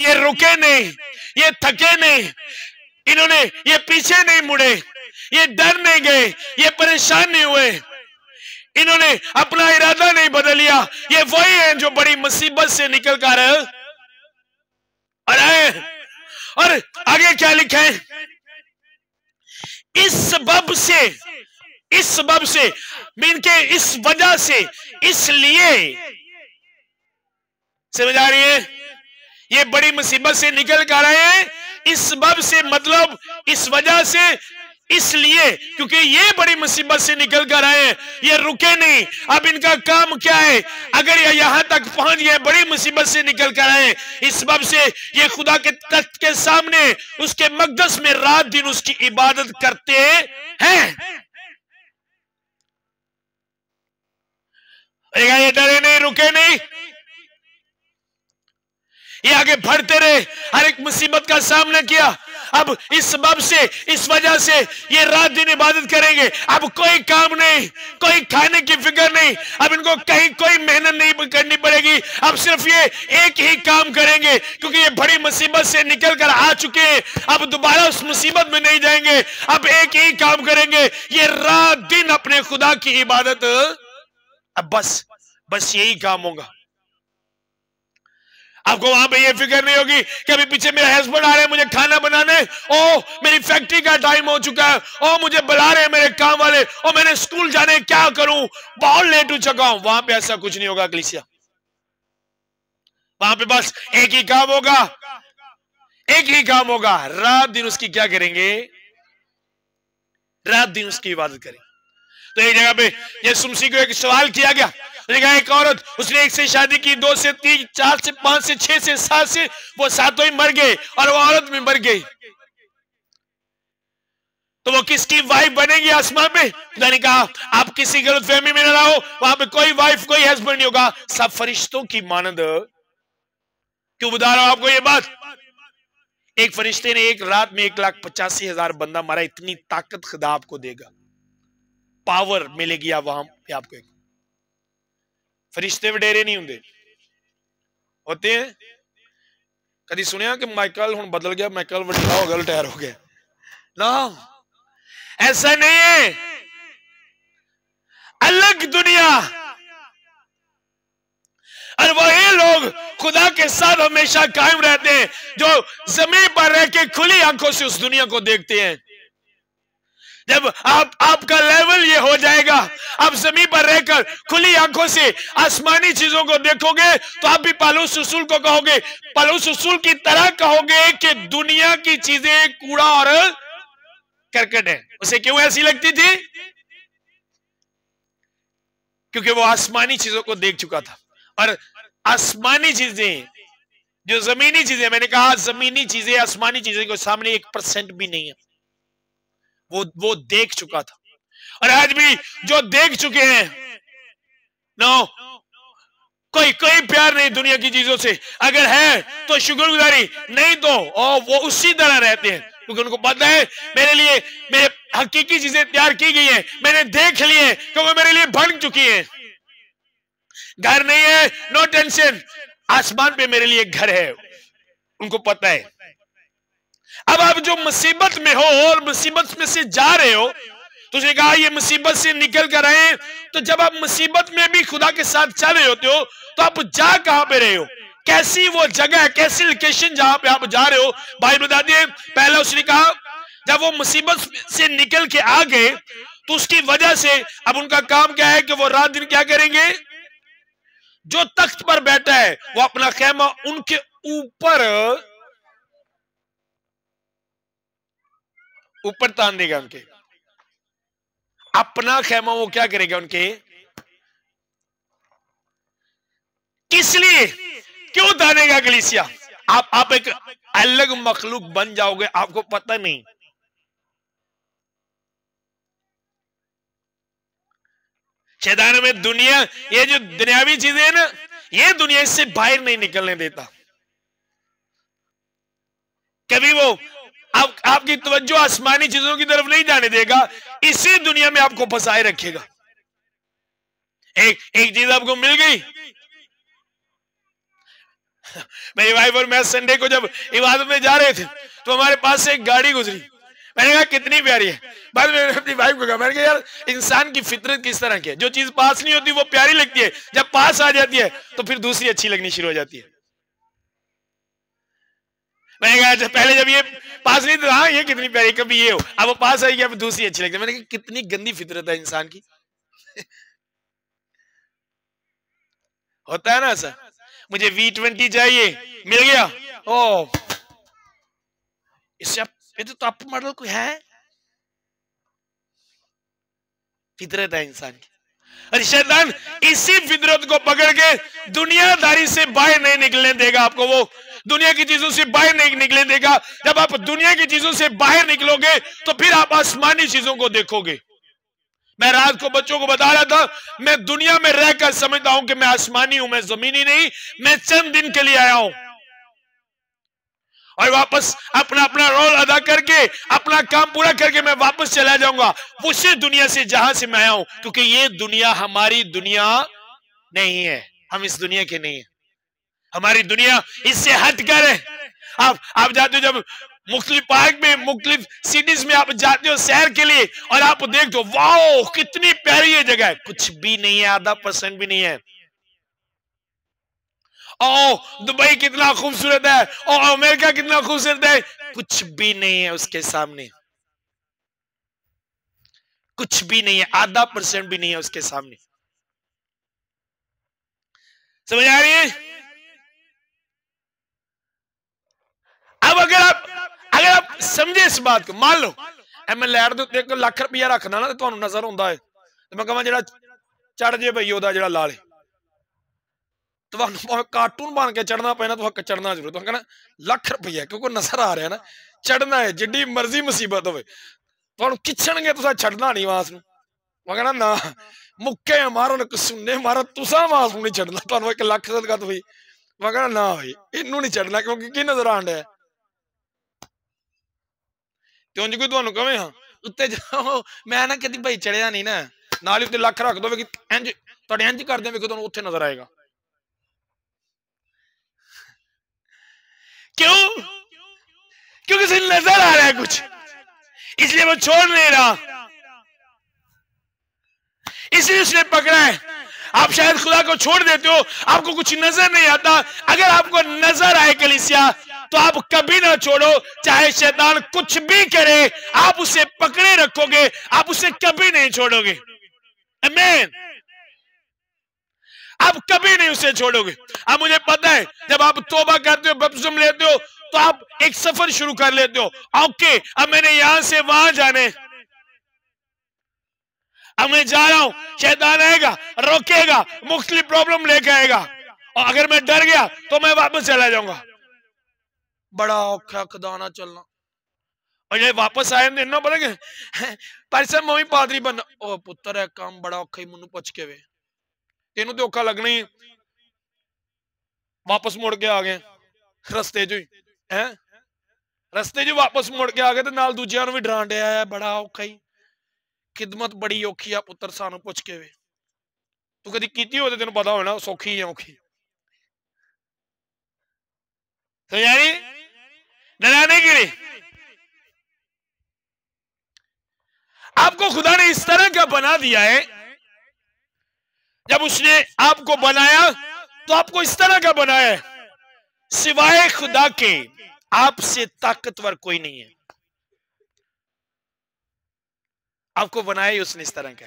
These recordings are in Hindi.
ये रुके नहीं, ये थके नहीं, इन्होंने ये पीछे नहीं मुड़े, ये डर नहीं गए, ये परेशान नहीं हुए, इन्होंने अपना इरादा नहीं बदल लिया। ये वही है जो बड़ी मुसीबत से निकल कर आए। और आगे क्या लिखा है? इस सबब से मीन के इस वजह से, इसलिए, समझ आ रही है? ये बड़ी मुसीबत से निकल कर आए हैं। इस सबब से मतलब इस वजह से, इसलिए क्योंकि ये बड़ी मुसीबत से निकल कर आए हैं, ये रुके नहीं। अब इनका काम क्या है? अगर ये यहां तक पहुंच गए, बड़ी मुसीबत से निकल कर आए, इस सबब से ये खुदा के तख्त के सामने उसके मकदस में रात दिन उसकी इबादत करते हैं। ये डरे नहीं, रुके नहीं, ये आगे बढ़ते रहे, हर एक मुसीबत का सामना किया। अब इस सबब से, इस वजह से ये रात दिन इबादत करेंगे। अब कोई काम नहीं, कोई खाने की फिक्र नहीं, अब इनको कहीं कोई मेहनत नहीं करनी पड़ेगी। अब सिर्फ ये एक ही काम करेंगे क्योंकि ये बड़ी मुसीबत से निकल कर आ चुके हैं। अब दोबारा उस मुसीबत में नहीं जाएंगे, अब एक ही काम करेंगे, ये रात दिन अपने खुदा की इबादत। अब बस यही काम होगा। आपको वहां पे ये फिक्र नहीं होगी कि अभी पीछे मेरे हस्बैंड आ रहे हैं मुझे खाना बनाने, ओ मेरी फैक्ट्री का टाइम हो चुका है, ओ मुझे बुला रहे हैं मेरे काम वाले, ओ मैंने स्कूल जाने, क्या करूं, बहुत लेट हो चुका हूं। वहां पे ऐसा कुछ नहीं होगा कलीसिया। वहां पे बस एक ही काम होगा, एक ही काम होगा, रात दिन उसकी क्या करेंगे? रात दिन उसकी इबादत करेंगे। तो एक जगह पे यीशु मसीह को एक सवाल किया गया, एक औरत, उसने एक से शादी की, 2 से 3, 4 से 5 से 6 से 7 से, वो सातों ही मर गए और वो औरत भी मर गई। तो वो किसकी वाइफ बनेगी आसमान में? खुदा ने कहा आप किसी गलतफहमी में न रहो, वहां पे कोई वाइफ कोई हस्बैंड नहीं होगा, सब फरिश्तों की मानद। क्यों बता रहा हूं आपको ये बात? एक फरिश्ते ने एक रात में 1,85,000 बंदा मारा। इतनी ताकत खुदा आपको देगा, पावर मिलेगी आप वहां पे आपको। एक फरिश्ते वडेरे नहीं होते हैं। कभी सुनिया कि माइकल हुन बदल गया, माइकल वडेरा हो गया, रिटायर हो गया? ना, ऐसा नहीं है। अलग दुनिया। और वही लोग खुदा के साथ हमेशा कायम रहते हैं जो जमीन पर रह के खुली आंखों से उस दुनिया को देखते हैं। जब आपका लेवल ये हो जाएगा, आप जमीन पर रहकर खुली आंखों से आसमानी चीजों को देखोगे, तो आप भी पौलुस रसूल को कहोगे, पौलुस रसूल की तरह कहोगे कि दुनिया की चीजें कूड़ा और करकट है। उसे क्यों ऐसी लगती थी? क्योंकि वो आसमानी चीजों को देख चुका था। और आसमानी चीजें, जो जमीनी चीजें, मैंने कहा जमीनी चीजें आसमानी चीजें को सामने 1% भी नहीं है। वो देख चुका था। और आज भी जो देख चुके हैं, नो, कोई प्यार नहीं दुनिया की चीजों से। अगर है तो शुक्रगुजारी, नहीं तो वो उसी तरह रहते हैं, क्योंकि उनको पता है मेरे लिए मेरे हकीकी चीजें तैयार की गई हैं, मैंने देख ली है, क्योंकि मेरे लिए बन चुकी है। घर नहीं है, नो टेंशन, आसमान पे मेरे लिए घर है, उनको पता है। अब आप जो मुसीबत में हो और मुसीबत में से जा रहे हो, तो उसने कहा ये मुसीबत से निकल कर आए। तो जब आप मुसीबत में भी खुदा के साथ चल रहे होते हो, तो आप जा कहां पे रहे हो? कैसी वो जगह है, कैसी लोकेशन जहां पे आप जा रहे हो? भाई बता दिए। पहला उसने कहा जब वो मुसीबत से निकल के आ गए, तो उसकी वजह से अब उनका काम क्या है कि वो रात दिन क्या करेंगे? जो तख्त पर बैठा है वो अपना खेमा उनके ऊपर तान देगा। उनके अपना खेमा वो क्या करेगा? उनके किस लिए, क्यों तानेगा? कलीसिया, आप एक अलग मखलूक बन जाओगे, आपको पता नहीं। शैतान में दुनिया, ये जो दुनियावी चीजें है ना, ये दुनिया इससे बाहर नहीं निकलने देता। कभी वो आपकी तवज्जो आसमानी चीजों की तरफ नहीं जाने देगा, इसी दुनिया में आपको फंसाए रखेगा। एक चीज आपको मिल गई, मेरी वाइफ और मैं संडे को जब इबादत में जा रहे थे तो हमारे पास से एक गाड़ी गुजरी। मैंने कहा कितनी प्यारी है। बाद में अपनी वाइफ को कहा, मैंने कहा यार इंसान की फितरत किस तरह की है, जो चीज पास नहीं होती वो प्यारी लगती है, जब पास आ जाती है तो फिर दूसरी अच्छी लगनी शुरू हो जाती है। मैंने कहा पहले जब ये पास नहीं था, हाँ ये कितनी प्यारी, कभी ये हो, अब वो पास आई अब दूसरी अच्छी लगती है। मैंने कहा कितनी गंदी फितरत है इंसान की। होता है ना ऐसा, मुझे V20 चाहिए, मिल गया, ओ इससे ये तो टॉप मॉडल कोई है। फितरत है इंसान की। और शैतान इसी फितरत को पकड़ के दुनियादारी से बाहर नहीं निकलने देगा आपको, वो दुनिया की चीजों से बाहर नहीं निकलने देगा। जब आप दुनिया की चीजों से बाहर निकलोगे तो फिर आप आसमानी चीजों को देखोगे। मैं रात को बच्चों को बता रहा था, मैं दुनिया में रहकर समझता हूं कि मैं आसमानी हूं, मैं जमीनी नहीं, मैं चंद दिन के लिए आया हूं और वापस अपना अपना रोल अदा करके अपना काम पूरा करके मैं वापस चला जाऊंगा उसी दुनिया से जहां से मैं आया हूं, क्योंकि ये दुनिया हमारी दुनिया नहीं है, हम इस दुनिया के नहीं है, हमारी दुनिया इससे हटकर है। आप जाते हो जब मुख्तलिफ पार्क में, मुख्तलिफ सिटीज में आप जाते हो सैर के लिए और आप देखते हो वाओ कितनी प्यारी ये जगह है, कुछ भी नहीं है, आधा % भी नहीं है। ओ दुबई कितना खूबसूरत है, ओ अमेरिका कितना खूबसूरत है, कुछ भी नहीं है उसके सामने, कुछ भी नहीं है, आधा % भी नहीं है उसके सामने। समझ आ रही है? अब अगर आप समझे इस बात को, मान लो मैं लैर दे उत्ते लाख रुपया रखना ना, तो नजर आउंदा है तो मैं कहां जेड़ा चढ़ जे भई ओदा जेड़ा लाल है, तो कार्टून बन के चढ़ना पैना, तो चढ़ना जरूर, तो कहना लाख रुपया क्योंकि नजर आ रहा है ना, चढ़ना है जिड्डी मर्जी मुसीबत हो, तो खिंचणगे तुसा छड़ना नहीं वास नूं, कहना ना मुक्के मारन सुनने मारा तुसा वास नहीं चढ़ना, तो एक लख सदका तो भाई मैं कहना ना भाई इनू नहीं चढ़ना, क्योंकि की नजर आंड है क्यों जी कोई तुहानू कहे हाँ उत्ते जाओ, मैं ना कभी भाई चढ़िया नहीं ना, नाल ही उत्ते लख रख दो इंज तुहाडे इंज कर दे, तुहानू उत्थे नजर आएगा। क्यों? क्योंकि उसे नजर आ रहा है कुछ, इसलिए वो छोड़ नहीं रहा, इसलिए उसने पकड़ा है। आप शायद खुदा को छोड़ देते हो, आपको कुछ नजर नहीं आता, अगर आपको नजर आए कलीसिया तो आप कभी ना छोड़ो, चाहे शैतान कुछ भी करे आप उसे पकड़े रखोगे, आप उसे कभी नहीं छोड़ोगे। आमीन। आप कभी नहीं उसे छोड़ोगे। अब मुझे पता है जब आप तौबा करते हो, बपतिस्म लेते हो, तो आप एक सफर शुरू कर लेते हो, ओके अब मैंने यहां से वहां जाने, अब मैं जा रहा हूं, शैतान आएगा रोकेगा, मुख्तलिफ प्रॉब्लम लेकर आएगा, और अगर मैं डर गया तो मैं वापस चला जाऊंगा। बड़ा औखा खुदाना चलना, और ये वापस आए इन्ना पता पर सब मम्मी पादरी बनना, ओ पुत्र है काम बड़ा औखा ही मैनू पुछ के वे, तेनू तो औखा लगना ही, वापस मुड़ के आ गए रस्ते जो है, रस्ते जो वापस मुड़ के आ गए, तो नाल दूजियां नू भी डरान दिया है, बड़ा औखा ही, खिदमत बड़ी औखी आ पुत्र सानू पुछ के वे, तू कदी कीती हो तेन पता हो ना सौखी है औखी। समझाई? डराने के लिए आपको खुदा ने इस तरह का बना दिया है, जब उसने आपको बनाया तो आपको इस तरह का बनाया है, सिवाय खुदा के आपसे ताकतवर कोई नहीं है, आपको बनाया ही उसने इस तरह का।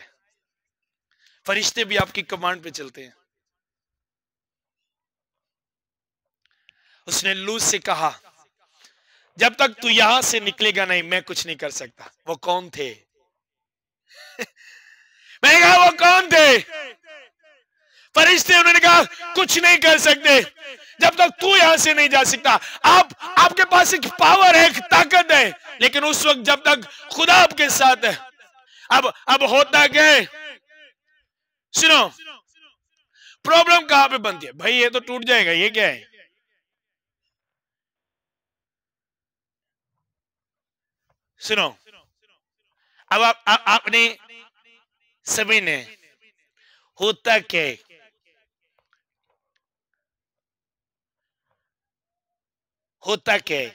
फरिश्ते भी आपकी कमांड पे चलते हैं। उसने लूत से कहा जब तक तू यहां से निकलेगा नहीं मैं कुछ नहीं कर सकता। वो कौन थे? मैंने कहा वो कौन थे? फरिश्ते। उन्होंने कहा कुछ नहीं कर सकते जब तक तू यहां से नहीं जा सकता। आपके पास एक पावर है, एक ताकत है, लेकिन उस वक्त जब तक खुदा आपके साथ है। अब होता क्या है, सुनो, प्रॉब्लम कहां पे बनती है भाई, ये तो टूट जाएगा, ये क्या है? सुनो, अब आपने सभी ने, होता क्या है, होता क्या है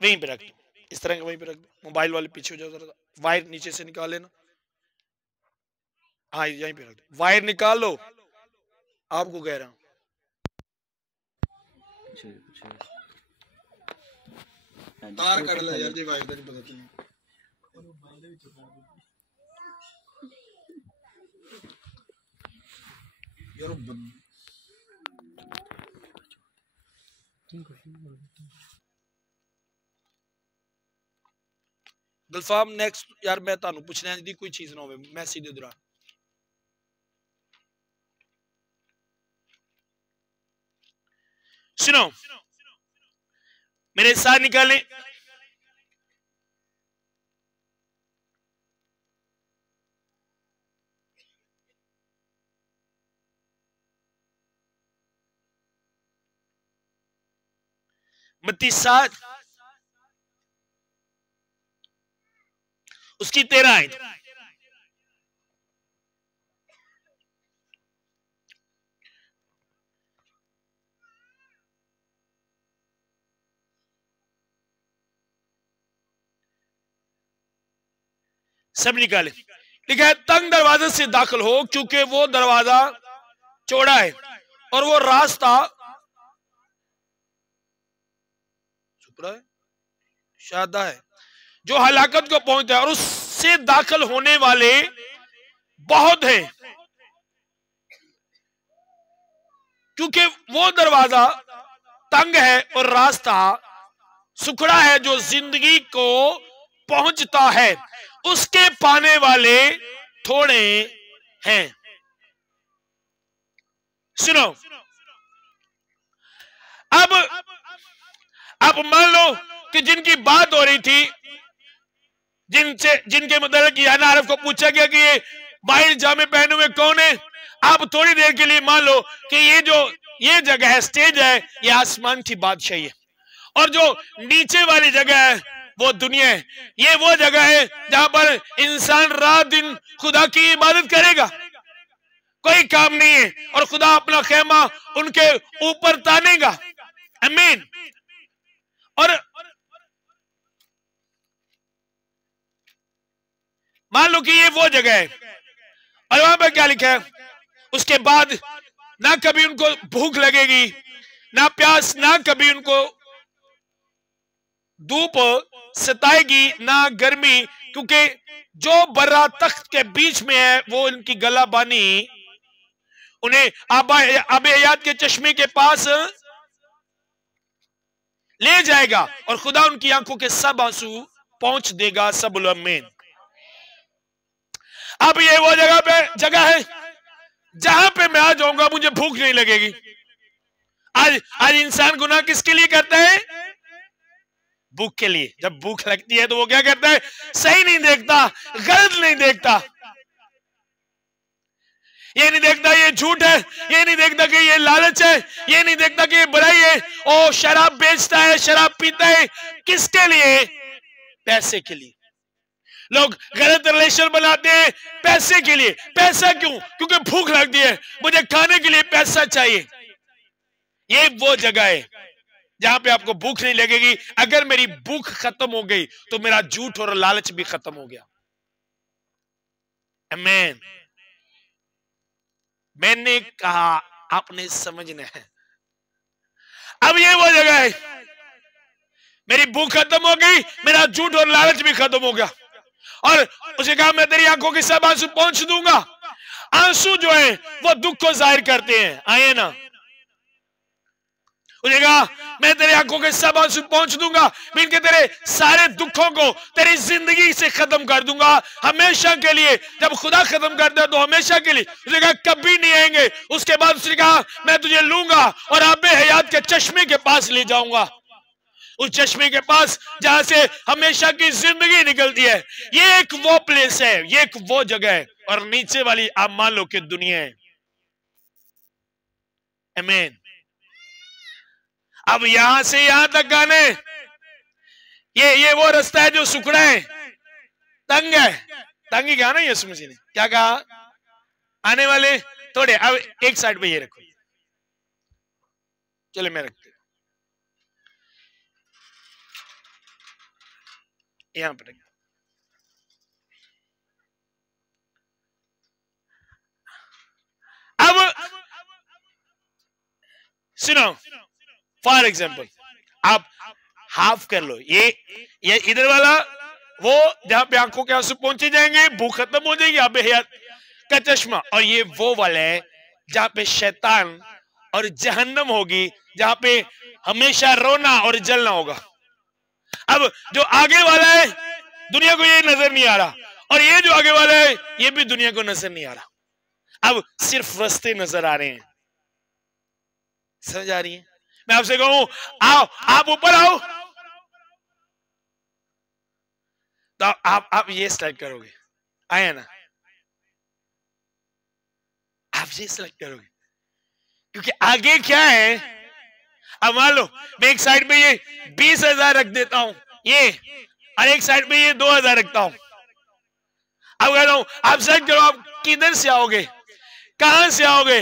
वहीं पे रख दो, इस तरह का वहीं पे रख दो। मोबाइल वाले पीछे हो जाओ जरा, वायर नीचे से निकाल लेना। हाँ यहीं पे रख दो, वायर निकाल लो, आपको कह रहा हूं। तार कट ले यार जी, वायर नहीं पता तुम्हें। यार गुलफाम नेक्स्ट यार मैं ਤੁਹਾਨੂੰ ਪੁੱਛਣਾ ਦੀ ਕੋਈ ਚੀਜ਼ ਨਾ ਹੋਵੇ ਮੈਸੇਜ ਦੇ ਦੌਰਾਨ। सुनो मेरे साथ निकालें, मत्ती 7 उसकी 13 आयत। सब निकाले। लिखा है तंग दरवाजे से दाखिल हो क्योंकि वो दरवाजा चौड़ा है और वो रास्ता शादा है जो हलाकत को पहुंचता है, और उससे दाखिल होने वाले बहुत हैं, क्योंकि वो दरवाजा तंग है और रास्ता सुखड़ा है जो जिंदगी को पहुंचता है, उसके पाने वाले थोड़े हैं। सुनो अब मान लो कि जिनकी बात हो रही थी, जिनके मतलब याना आरफ को पूछा गया कि ये बाहर जामे पहने हुए कौन है। आप थोड़ी देर के लिए मान लो कि ये जगह है, स्टेज है, ये आसमान की बादशाही है, और जो नीचे वाली जगह है वो दुनिया है। ये वो जगह है जहां पर इंसान रात दिन खुदा की इबादत करेगा, कोई काम नहीं है, और खुदा अपना खेमा उनके ऊपर तानेगा। आमीन। और मान लो कि ये वो जगह है, और वहां पर क्या लिखा है, उसके बाद ना कभी उनको भूख लगेगी ना प्यास, ना कभी उनको धूप सताएगी ना गर्मी, क्योंकि जो बर्रा तख्त के बीच में है वो इनकी गला बानी उन्हें आबे हयात के चश्मे के पास ले जाएगा, और खुदा उनकी आंखों के सब आंसू पहुंच देगा। सब आमीन। अब ये वो जगह है जहां पे मैं आ जाऊंगा मुझे भूख नहीं लगेगी। आज इंसान गुनाह किसके लिए करता है? भूख के लिए। जब भूख लगती है तो वो क्या करता है? सही नहीं देखता, गलत नहीं देखता, ये नहीं देखता ये झूठ है, ये नहीं देखता कि ये लालच है, ये नहीं देखता कि ये बुराई है। ओ शराब बेचता है, शराब पीता है, किसके लिए? पैसे के लिए। लोग गलत रिलेशन बनाते हैं पैसे के लिए। पैसा क्यों? क्योंकि भूख लगती है, मुझे खाने के लिए पैसा चाहिए। ये वो जगह है जहां पे आपको भूख नहीं लगेगी। अगर मेरी भूख खत्म हो गई तो मेरा झूठ और लालच भी खत्म हो गया। आमीन। मैंने कहा आपने समझना है। अब ये वो जगह है, मेरी भूख खत्म हो गई, मेरा झूठ और लालच भी खत्म हो गया, और उसे कहा मैं तेरी आंखों के सब आंसू पहुंच दूंगा। आंसू जो है वो दुख को जाहिर करते हैं, आए ना। उसे कहा मैं तेरी आंखों के सब आंसू पहुंच दूंगा, मिलके तेरे सारे दुखों को तेरी जिंदगी से खत्म कर दूंगा हमेशा के लिए। जब खुदा खत्म करता है तो हमेशा के लिए। उसने कहा कभी नहीं आएंगे। उसके बाद उसने कहा मैं तुझे लूंगा और आबे हयात के चश्मे के पास ले जाऊंगा, उस चश्मे के पास जहां से हमेशा की जिंदगी निकलती है। ये एक वो प्लेस है, ये एक वो जगह है, और नीचे वाली आप मान लो कि दुनिया है। आमीन। अब यहां से यहां तक आने, ये वो रास्ता है जो सुखड़ा है, तंग है। तंग ही कहा ना यीशु मसीह ने, क्या कहा? आने वाले थोड़े। अब एक साइड पे ये रखो, चले मैं रखते। यहां पर अब सुनो, फॉर एग्जाम्पल आप हाफ कर लो, ये इधर वाला वो जहां पे आंखों के आंसू पहुंचे जाएंगे, भूख खत्म हो जाएगी, यहाँ पे हयात का चश्मा, और ये वो वाला है जहां पे शैतान और जहन्नम होगी, जहां पे हमेशा रोना और जलना होगा। अब जो आगे वाला है दुनिया को ये नजर नहीं आ रहा, और ये जो आगे वाला है ये भी दुनिया को नजर नहीं आ रहा। अब सिर्फ रास्ते नजर आ रहे हैं, समझ आ रही है? मैं आपसे कहूं आओ, आप ऊपर आओ, तो आप ये सेलेक्ट करोगे, आया ना, आप ये सेलेक्ट करोगे, क्योंकि आगे क्या है। अब मान लो मैं एक साइड पे ये 20,000 रख देता हूं, ये, और एक साइड पे ये 2,000 रखता हूं। अब कह रहा हूं आप सेलेक्ट करो, आप किधर से आओगे, कहां से आओगे?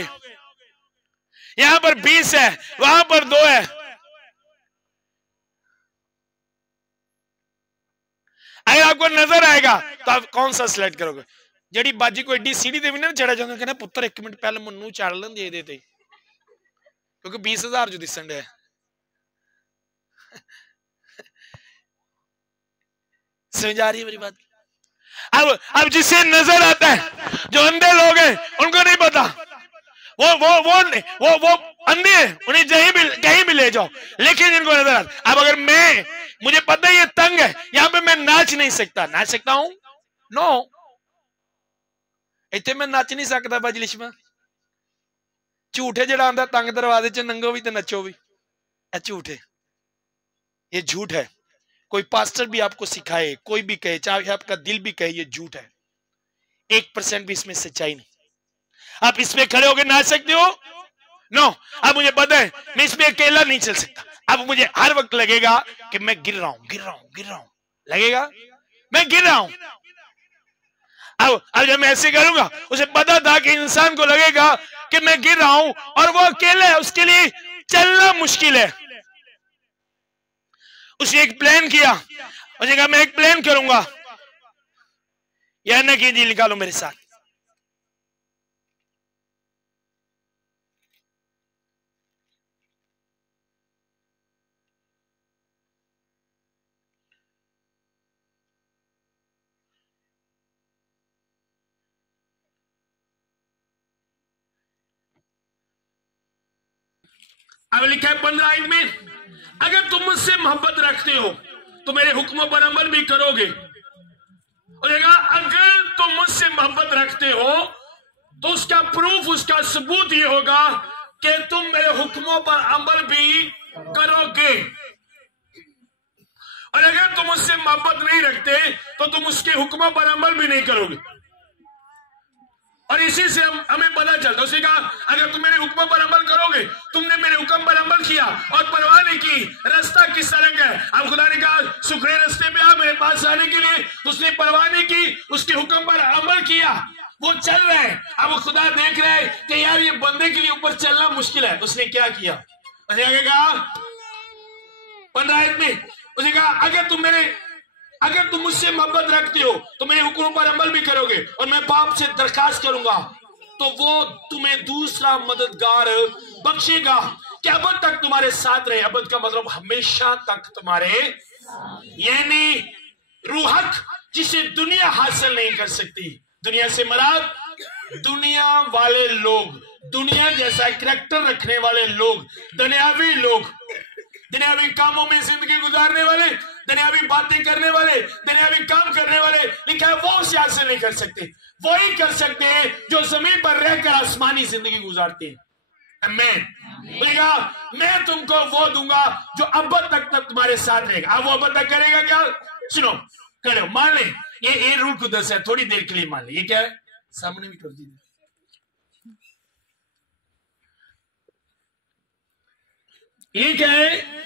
यहां पर 20 है, वहां पर 2 है। अगर आपको नजर आएगा तो आप कौन सा सिलेक्ट करोगे? जड़ी बाजी को एडी सीढ़ी देवी ना चढ़ा जाऊंगा, कहना पुत्र 1 मिनट पहले मनु चढ़ लें दे देते, क्योंकि 20,000 जो दिसन डे। समझ आ रही है मेरी बात? अब जिसे नजर आता है, जो अंधे लोग हैं उनको नहीं पता, वो अंधे हैं, उन्हें कहीं भी ले जाओ, लेकिन इनको नजर आता। अब अगर मुझे पता है ये तंग है, यहां पे मैं नाच नहीं सकता, नाच सकता हूं? नो, इतने मैं नाच नहीं सकता बजलिश में। झूठ है जड़ा आंदा तंग दरवाजे च नंगो भी तो नचो भी, झूठ है, ये झूठ है। कोई पास्टर भी आपको सिखाए, कोई भी कहे, चाहे आपका दिल भी कहे, ये झूठ है। 1% भी इसमें सच्चाई नहीं। आप इसमें खड़े होकर नाच सकते हो? नो। अब मुझे पता है मैं इसमें अकेला नहीं चल सकता। अब मुझे हर वक्त लगेगा कि मैं गिर रहा हूं, लगेगा मैं गिर रहा हूं। अब जब मैं ऐसे करूंगा, उसे पता था कि इंसान को लगेगा कि मैं गिर रहा हूं और वो अकेला है, उसके लिए चलना मुश्किल है। उसने एक प्लान किया, उसने कहा मैं एक प्लान करूंगा, या ना कीजिए, निकालो मेरे साथ। अब लिखा है 15 में, अगर तुम मुझसे मोहब्बत रखते हो तो मेरे हुक्मों पर अमल भी करोगे। और अगर तुम मुझसे मोहब्बत रखते हो तो उसका प्रूफ, उसका सबूत ये होगा कि तुम मेरे हुक्मों पर अमल भी करोगे। और अगर तुम मुझसे मोहब्बत नहीं रखते तो तुम उसके हुक्मों पर अमल भी नहीं करोगे। और इसी से हमें पता चलता, उसने कहा अगर तुम मेरे हुक्म पर अमल करोगे, तुमने मेरे हुक्म पर अमल किया और परवाह नहीं की, रास्ता किस तरह का है। अब खुदा ने कहा सुखरे रास्ते पे आ मेरे पास आने के लिए, तो उसने परवाह नहीं की, उसके हुक्म पर अमल किया, वो चल रहा है। अब खुदा देख रहा है कि यार ये बंदे के लिए ऊपर चलना मुश्किल है। उसने क्या किया? उसने आगे कहा 15 में, उसने कहा अगर तुम मुझसे मोहब्बत रखते हो तो मेरे हुक्मों पर अमल भी करोगे, और मैं बाप से दरखास्त करूंगा तो वो तुम्हें दूसरा मददगार बख्शेगा कि अबद तक तुम्हारे साथ रहे। अबद का मतलब हमेशा तक तुम्हारे, यानी रूहक जिसे दुनिया हासिल नहीं कर सकती। दुनिया से मराद दुनिया वाले लोग, दुनिया जैसा करैक्टर रखने वाले लोग, दुनियावी लोग, दुनियावी कामों में जिंदगी गुजारने वाले, दुनियावी बातें करने वाले, दुनियावी काम करने वाले, लिखा है वो उसे हासिल नहीं कर सकते। वही कर सकते हैं जो जमीन पर रहकर आसमानी जिंदगी गुजारते हैं। आमीन। बोलेगा मैं तुमको वो दूंगा जो अब तक तुम्हारे साथ रहेगा। अब वो अब तक करेगा क्या? सुनो, करो, मान ले ये रूल कुदस है, थोड़ी देर के लिए मान ले। ये क्या है? सामने भी कर दीजिए। ये क्या है?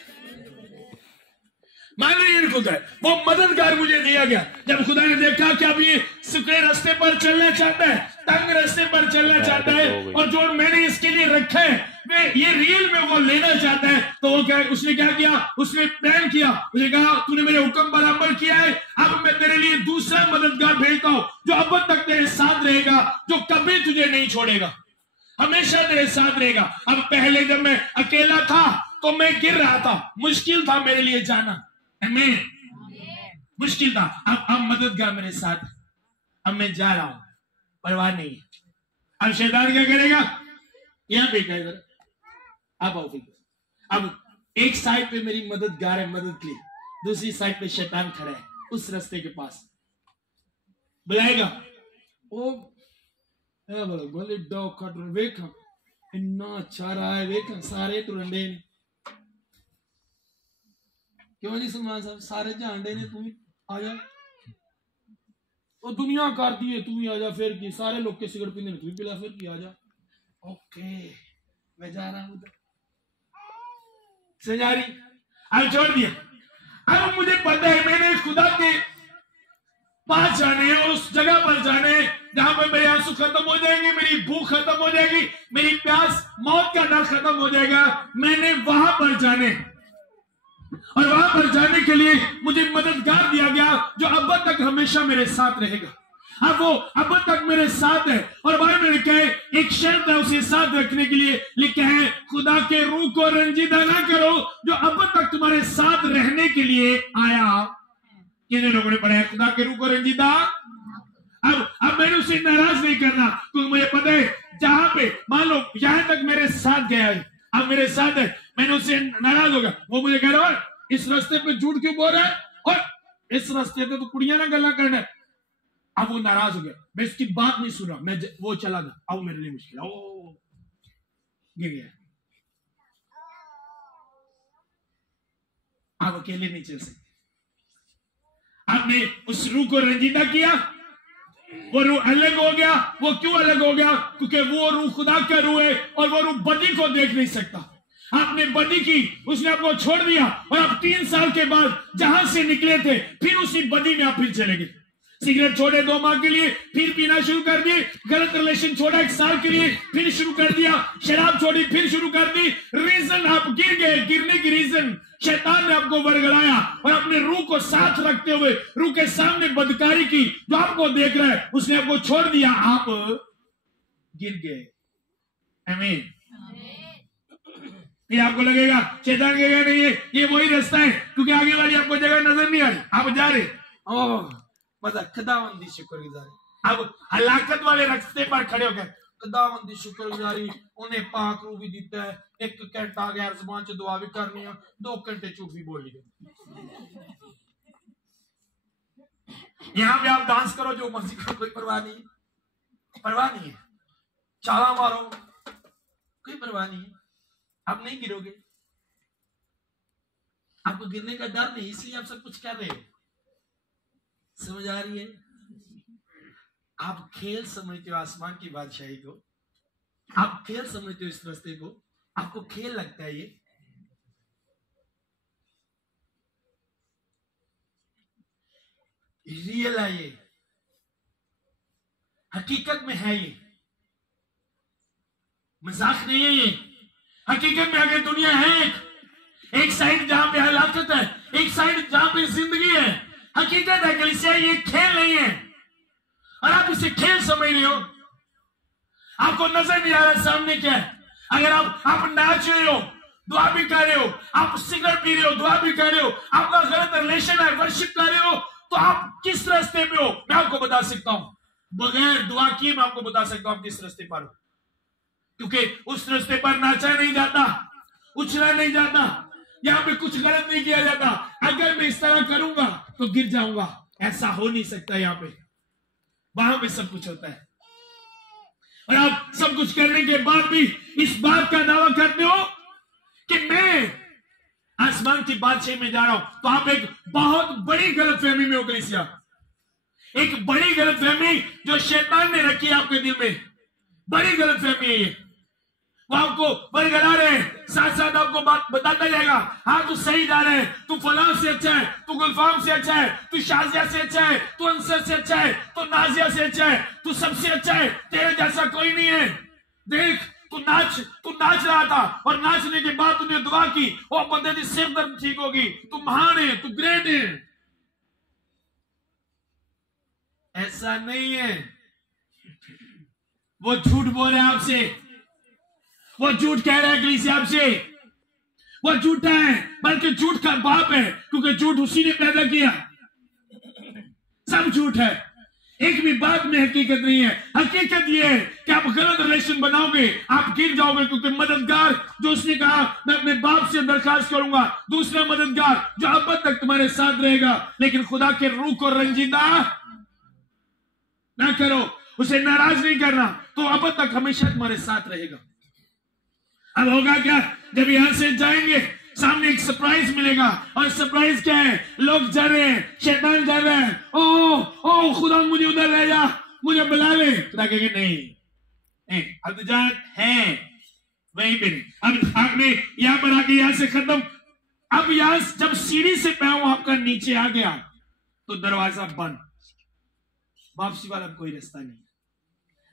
मान लीजिए खुदा है, वो मददगार मुझे दिया गया। जब खुदा ने देखा कि अब ये सूखे रास्ते पर चलना चाहता है, तंग रास्ते पर चलना चाहता है, और जो मैंने इसके लिए रखा है ये रियल में वो लेना चाहता है, तो वो क्या, उसने क्या किया, उसने प्लान किया, उसने कहा तूने मेरे हुक्म पर अमल किया है, अब मैं तेरे लिए दूसरा मददगार भेजता हूं जो अब तक तेरे साथ रहेगा, जो कभी तुझे नहीं छोड़ेगा, हमेशा तेरे साथ रहेगा। अब पहले जब मैं अकेला था तो मैं गिर रहा था, मुश्किल था मेरे लिए जाना, आमीन, मुश्किल था। अब मददगार मेरे साथ, अब मैं जा रहा हूं, परवाह नहीं। अब शैतान क्या करेगा, यहां पे कहेगा अब आओ, अब एक साइड पे मेरी मददगार है मदद के लिए, दूसरी साइड पे शैतान खड़ा है उस रास्ते के पास, बुलाएगा ओ बोले डॉ कट वेख इन्ना अच्छा रहा है, वेख सारे तुरंडे ने, क्यों नहीं सलमान साहब, सारे जानते ने, तू आ जा, वो दुनिया कर दी है, तू भी आ जा, फिर की सारे लोग के सिगरेट पीने, तू भी पिला, फिर की आ जा, ओके मैं जा रहा हूं, समझ आ रही, अब छोड़ दिया। अब मुझे पता है मैंने खुदा के पास जाने, उस जगह पर जाने जहां पर मेरे आंसू खत्म हो जाएंगे, मेरी भूख खत्म हो जाएगी, मेरी प्यास, मौत का डर खत्म हो जाएगा, मैंने वहां पर जाने, और वहां पर जाने के लिए मुझे मददगार दिया गया जो अब तक हमेशा मेरे साथ रहेगा। अब वो अब तक मेरे साथ है, और बाइबल में लिखा है एक शर्त है उसे साथ रखने के लिए, लिखा है खुदा के रूह को रंजीदा ना करो जो अब तक तुम्हारे साथ रहने के लिए आया। कितने लोगों ने पढ़ा है खुदा के रूह को रंजीदा? अब मैंने उसे नाराज नहीं करना, क्योंकि मुझे पता है जहां पे मान लो यहां तक मेरे साथ गया है, अब मेरे साथ है, मैंने उससे नाराज होगा, वो मुझे कह रहा है इस रास्ते पे झूठ क्यों बोल रहा है, और इस रास्ते पे तो कुड़ियां ना गल्ला करना है। अब वो नाराज हो गया, मैं इसकी बात नहीं सुन रहा, मैं वो चला गया, अब मेरे लिए मुश्किल है, ओ गिर गया, अब अकेले नहीं चल सकते। अब मैं उस रूह को रंजीदा किया, वो रूह अलग हो गया। वो क्यों अलग हो गया? क्योंकि वो रूह खुदा का रूह है, और वो रूह बदी को देख नहीं सकता। आपने बदी की, उसने आपको छोड़ दिया, और आप 3 साल के बाद जहां से निकले थे फिर उसी बदी में आप फिर चले गए। सिगरेट छोड़े 2 माह के लिए, फिर पीना शुरू कर दिए, गलत रिलेशन छोड़ा 1 साल के लिए, फिर शुरू कर दिया, शराब छोड़ी फिर शुरू कर दी। रीजन आप गिर गए, गिरने की रीजन शैतान ने आपको वर्गलाया, और अपने रूह को साथ रखते हुए रूह के सामने बदकारी की, जो आपको देख रहा है उसने आपको छोड़ दिया, आप गिर गए। आमीन। फिर आपको लगेगा, शैतान कहेगा नहीं ये वही रास्ता है, क्योंकि आगे वाली आपको जगह नजर नहीं आ रही, आप जा रहे मतलब खुदावंदी शुक्रगुजारी। अब हलाकत वाले रास्ते पर खड़े हो गए, खुदावंदी शुक्रगुजारी, उन्हें पाक रूह भी देता है, 1 घंटा गैर ज़बान से दुआ भी करनी है, 2 घंटे झूठ भी बोल ली। यहां पे आप डांस करो जो मर्जी करो, कोई परवाह नहीं, परवाह नहीं है, चाला मारो, कोई परवाह नहीं है, आप नहीं गिरोगे, आपको गिरने का डर नहीं, इसलिए आप सब कुछ कर रहे हो। समझ आ रही है? आप खेल समझते हो आसमान की बादशाही को, आप खेल समझते हो इस रास्ते को, आपको खेल लगता है ये। रियल है ये, हकीकत में है ये, मजाक नहीं है ये, हकीकत में अगर दुनिया है एक साइड जहां पे हलाकत है, एक साइड जहां पे जिंदगी है, हकीकत है कलीसिया, ये खेल नहीं है, और आप इसे खेल समझ रहे हो, आपको नजर नहीं आ रहा सामने क्या है। अगर आप नाच रहे हो, दुआ भी कर रहे हो, आप सिगरेट पी रहे हो, दुआ भी कर रहे हो, आपका गलत रिलेशन है, वर्शिप कर रहे हो, तो आप किस रास्ते पे हो? मैं आपको बता सकता हूं, बगैर दुआ किए मैं आपको बता सकता हूं आप किस रास्ते पर हो, क्योंकि उस रास्ते पर नाचा नहीं जाता, उछला नहीं जाता, यहां पे कुछ गलत नहीं किया जाता। अगर मैं इस तरह करूंगा तो गिर जाऊंगा, ऐसा हो नहीं सकता। यहां पे वहां पे सब कुछ होता है, और आप सब कुछ करने के बाद भी इस बात का दावा करते हो कि मैं आसमान की बादशाही में जा रहा हूं, तो आप एक बहुत बड़ी गलतफहमी में हो कलीसिया, एक बड़ी गलतफहमी जो शैतान ने रखी है आपके दिल में, बड़ी गलतफहमी है ये। वो आपको बरगला रहे हैं, साथ साथ आपको बात बताता जाएगा, हाँ तू सही जा रहे है, तू फलां से अच्छा है, तू गुलफाम से अच्छा है, तू शाजिया से अच्छा है, तू अंसर से अच्छा है, तू नाजिया से अच्छा है, तू सबसे अच्छा है, तेरे जैसा कोई नहीं है। देख तू नाच रहा था और नाचने के बाद तूने दुआ की, वो बंदे की सिर दर्द ठीक होगी, तू महान है, तू ग्रेट है। ऐसा नहीं है। वो झूठ बोल रहे हैं आपसे, वो झूठ कह रहा है कलीसिया आपसे, वो झूठा है, बल्कि झूठ का बाप है, क्योंकि झूठ उसी ने पैदा किया। सब झूठ है, एक भी बात में हकीकत नहीं है। हकीकत ये है कि आप गलत रिलेशन बनाओगे, आप गिर जाओगे, क्योंकि मददगार जो उसने कहा मैं अपने बाप से दरखास्त करूंगा, दूसरा मददगार जो अब तक तुम्हारे साथ रहेगा, लेकिन खुदा के रूह को रंजीदा ना करो, उसे नाराज नहीं करना, तो अब तक हमेशा तुम्हारे साथ रहेगा। अब होगा क्या, जब यहां से जाएंगे सामने एक सरप्राइज मिलेगा, और सरप्राइज क्या है, लोग जा रहे हैं, शैतान जा रहा है, ओ खुदा मुझे उधर ले जा, मुझे बुला ले। खुदा कहेंगे नहीं, अब तो जान है वहीं पे नहीं, अब आपने यहां पर आके यहां से खत्म। अब यहां जब सीढ़ी से पैर आपका नीचे आ गया तो दरवाजा बंद, वापसी वाला कोई रास्ता नहीं।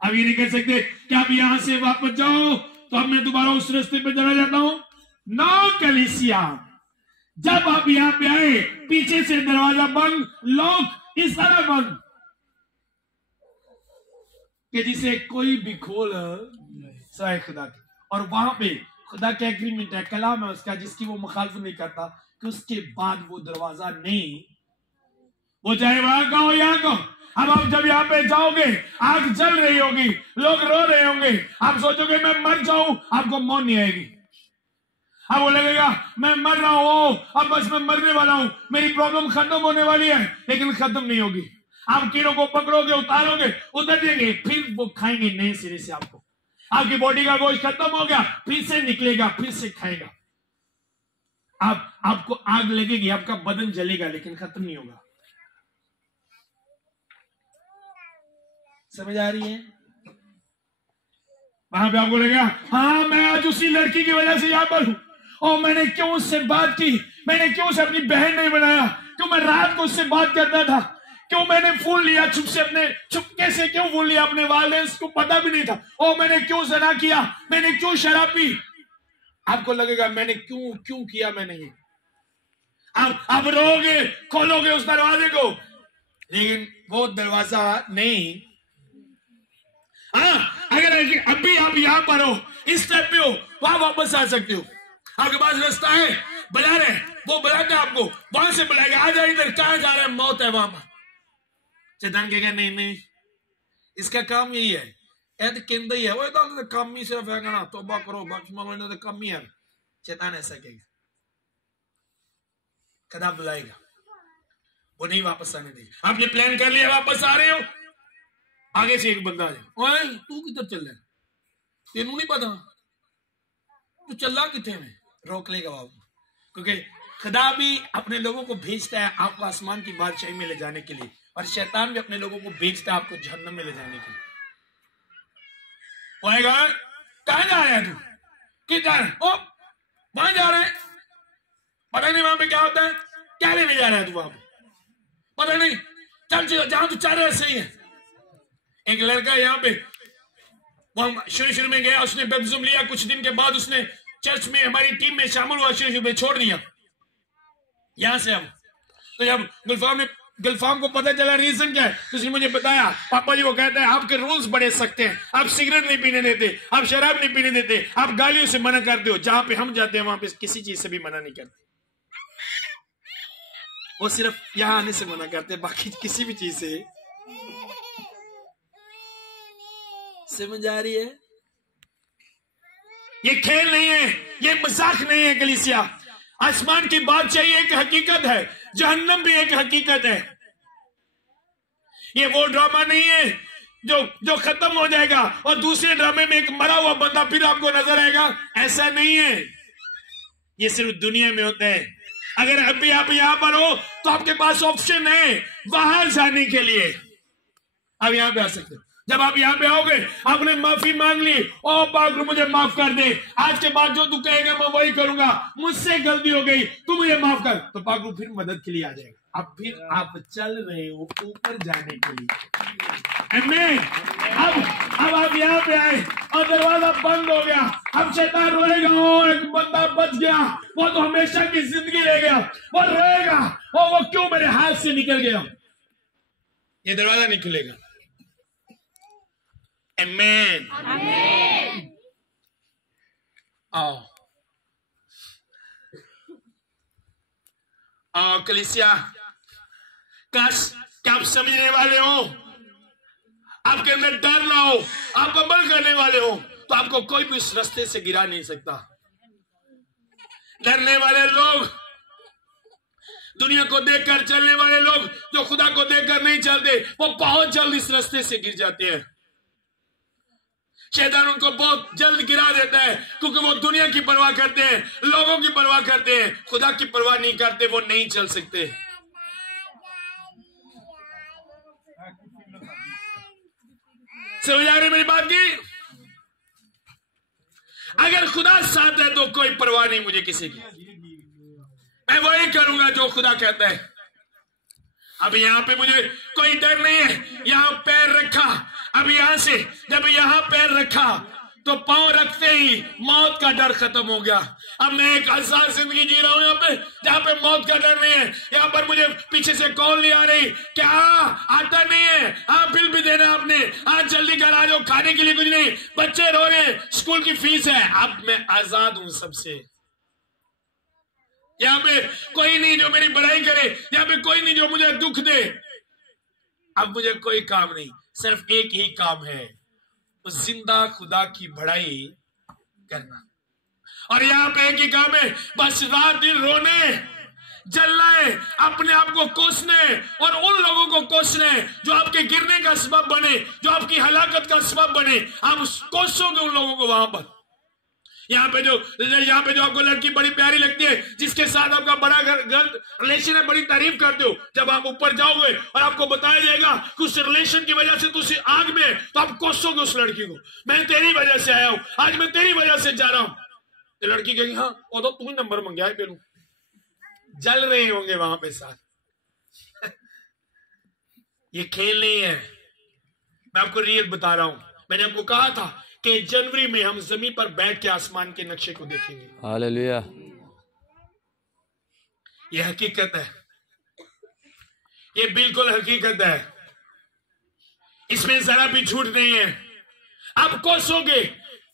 अब ये नहीं कह सकते कि आप यहां से वापस जाओ तो अब मैं दोबारा उस रास्ते पे चला जाता हूं। नो कलीसिया, जब आप यहां पे आए पीछे से दरवाजा बंद, लॉक इस तरह बंद कि जिसे कोई भी खोल सवाए खुदा के। और वहां पे खुदा का एग्रीमेंट है, कलाम है उसका, जिसकी वो मुखालफत नहीं करता, कि उसके बाद वो दरवाजा नहीं, वो चाहे वहां का हो यहाँ का। अब आप जब यहाँ पे जाओगे, आग जल रही होगी, लोग रो रहे होंगे, आप सोचोगे मैं मर जाऊं, आपको मौत नहीं आएगी। अब वो लगेगा मैं मर रहा हूं, अब बस मैं मरने वाला हूं, मेरी प्रॉब्लम खत्म होने वाली है, लेकिन खत्म नहीं होगी। आप कीड़ों को पकड़ोगे, उतारोगे, उतर देंगे, फिर वो खाएंगे नए सिरे से आपको। आपकी बॉडी का गोश्त खत्म हो गया, फिर से निकलेगा, फिर से खाएगा। आपको आग लगेगी, आपका बदन जलेगा, लेकिन खत्म नहीं होगा। समझ आ रही है? वहां पे आपको लगेगा हाँ मैं आज उसी लड़की की वजह से यहां पर हूं, और मैंने क्यों उससे बात की, मैंने क्यों उसे अपनी बहन नहीं बनाया, क्यों मैं रात को उससे बात करता था, क्यों मैंने फूल लिया चुपके से क्यों फूल लिया, अपने वालिदैन को पता भी नहीं था, और मैंने क्यों ज़ना किया, मैंने क्यों शराब पी। आपको लगेगा मैंने क्यों किया, मैंने ये। आप रोगे, खोलोगे उस दरवाजे को, लेकिन वो दरवाजा नहीं। हाँ, अगर अभी आप यहां पर हो, इस स्टेप पे हो, वहां वापस आ सकते हो। आपके पास रास्ता है, बुला रहे, वो बुलाते आपको, वहां से बुलाएगा, आ जाए इधर, कहां जा रहे हैं, मौत है वहां पर। शैतान कहेगा नहीं, इसका काम यही है, ऐ तो कहता ही है, वो तो काम ही सिर्फ है ना, तौबा करो, बख्श मांगो, तो कम ही है। शैतान ऐसा कहेगा, कदा बुलाएगा, वो नहीं वापस आने देगा। आपने प्लान कर लिया, वापस आ रहे हो, आगे से एक बंदा आ जाए, ओए तू किधर चल रहा है, तेनू नहीं पता तू चल रहा कितने में, रोक लेगा बाबू, क्योंकि खुदा भी अपने लोगों को भेजता है आपको आसमान की बादशाही में ले जाने के लिए, और शैतान भी अपने लोगों को भेजता है आपको जहन्नम में ले जाने के लिए। कहां जा रहा है तू, किस जा रहा है, ओ वहां जा रहा है, पता नहीं वहां पे क्या होता है, क्या लेने जा रहा है तू वहां पे, पता नहीं, चल जहां तू चाह रहा है सही है। एक लड़का यहाँ पे, वो शुरू में गया, उसने बपतिस्मा लिया, कुछ दिन के बाद उसने चर्च में हमारी टीम में शामिल हुआ, शुरू में छोड़ दिया। यहां से हम तो जब गुलफाम को पता चला रीजन क्या है, तो उसने मुझे बताया, पापा जी वो कहता है आपके रूल्स बड़े सख्त हैं, आप सिगरेट नहीं पीने देते, आप शराब नहीं पीने देते, आप गालियों से मना करते हो, जहां पे हम जाते हैं वहां पे किसी चीज से भी मना नहीं करते, वो सिर्फ यहां आने से मना करते, बाकी किसी भी चीज से। समझ आ रही है? ये खेल नहीं है, ये मजाक नहीं है कलीसिया। आसमान की बादशाही एक हकीकत है, जहन्नम भी एक हकीकत है। ये वो ड्रामा नहीं है जो खत्म हो जाएगा और दूसरे ड्रामे में एक मरा हुआ बंदा फिर आपको नजर आएगा, ऐसा नहीं है। ये सिर्फ दुनिया में होता है। अगर अभी आप यहां पर हो तो आपके पास ऑप्शन है बाहर जाने के लिए, आप यहां पे आ सकते हो। जब आप यहाँ पे आओगे, आपने माफी मांग ली, ओ पाक मुझे माफ कर दे, आज के बाद जो तू कहेगा मैं वही करूंगा, मुझसे गलती हो गई, तू मुझे माफ कर, तो पाक फिर मदद के लिए आ जाएगा। अब फिर आप चल रहे हो ऊपर जाने के लिए। आमीन। अब आप यहाँ पे आए और दरवाजा बंद हो गया। अब शैतान रोएगा, ओ एक बंदा बच गया, वो तो हमेशा की जिंदगी ले गया, वो रोएगा, ओ वो क्यों मेरे हाथ से निकल गया। ये दरवाजा नहीं खुलेगा। आमीन। आमीन। आओ कलीसिया, काश क्या आप समझने वाले हो, आपके अंदर डर ना हो, आप अमल करने वाले हो, तो आपको कोई भी इस रास्ते से गिरा नहीं सकता। डरने वाले लोग, दुनिया को देखकर चलने वाले लोग, जो खुदा को देखकर नहीं चलते, वो बहुत जल्द इस रास्ते से गिर जाते हैं। शैतान उनको बहुत जल्द गिरा देता है, क्योंकि वो दुनिया की परवाह करते हैं, लोगों की परवाह करते हैं, खुदा की परवाह नहीं करते, वो नहीं चल सकते। समझ आ रही मेरी बात की? अगर खुदा साथ है तो कोई परवाह नहीं मुझे किसी की, मैं वही करूंगा जो खुदा कहता है। अब यहां पे मुझे कोई डर नहीं है, यहां पैर रखा, अब यहां से जब यहां पैर रखा तो पांव रखते ही मौत का डर खत्म हो गया। अब मैं एक आसान जिंदगी जी रहा हूं यहाँ पे, जहां पे मौत का डर नहीं है। यहाँ पर मुझे पीछे से कॉल नहीं आ रही, क्या आता नहीं है, हाँ बिल भी देना आपने, हाँ जल्दी घर आ जाओ, खाने के लिए कुछ नहीं, बच्चे रो रहे, स्कूल की फीस है। अब मैं आजाद हूं सबसे। यहाँ पे कोई नहीं जो मेरी बुराई करे, यहाँ पे कोई नहीं जो मुझे दुख दे। अब मुझे कोई काम नहीं, सिर्फ एक ही काम है, उस जिंदा खुदा की बड़ाई करना। और यहाँ पे एक ही काम है, बस रात दिन रोने, जलना है, अपने आप को कोसने और उन लोगों को कोसने जो आपके गिरने का सबब बने, जो आपकी हलाकत का सबब बने। आप कोसोगे उन लोगों को वहां पर। यहाँ पे जो आपको लड़की बड़ी प्यारी लगती है, जिसके साथ आपका बड़ा रिलेशन है, बड़ी तारीफ करते हो, जब आप ऊपर जाओगे और आपको बताया जाएगा कि उस रिलेशन की वजह से तुझे आग में, तो आप कोसोगे उस लड़की को, मैं तेरी वजह से आया हूं, आज मैं तेरी वजह से जा रहा हूं। तो लड़की कहेगी हाँ वो तो तू नंबर मंगा है, पेरू जल रहे होंगे वहां पे साथ। ये खेल नहीं है, मैं आपको रियल बता रहा हूं। मैंने आपको कहा था कि जनवरी में हम जमीन पर बैठ के आसमान के नक्शे को देखेंगे। हालेलुया। ये हकीकत है, ये बिल्कुल हकीकत है, इसमें जरा भी झूठ नहीं है। आप कोसोगे,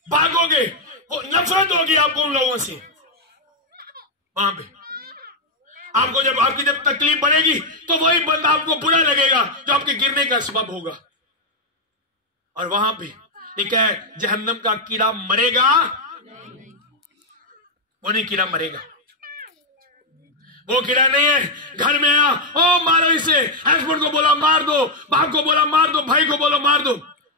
भागोगे, वो नफरत होगी आपको उन लोगों से। वहां पे आपको आपकी जब तकलीफ बढ़ेगी तो वही बंदा आपको बुरा लगेगा जो आपके गिरने का सबब होगा। और वहां पे लिखा है जहन्नम का कीड़ा मरेगा, वो नहीं कीड़ा मरेगा, वो कीड़ा नहीं है। घर में आया, ओ मारो इसे, हस्बैंड को बोला मार दो, बाप को बोला मार दो, भाई को बोला मार दो।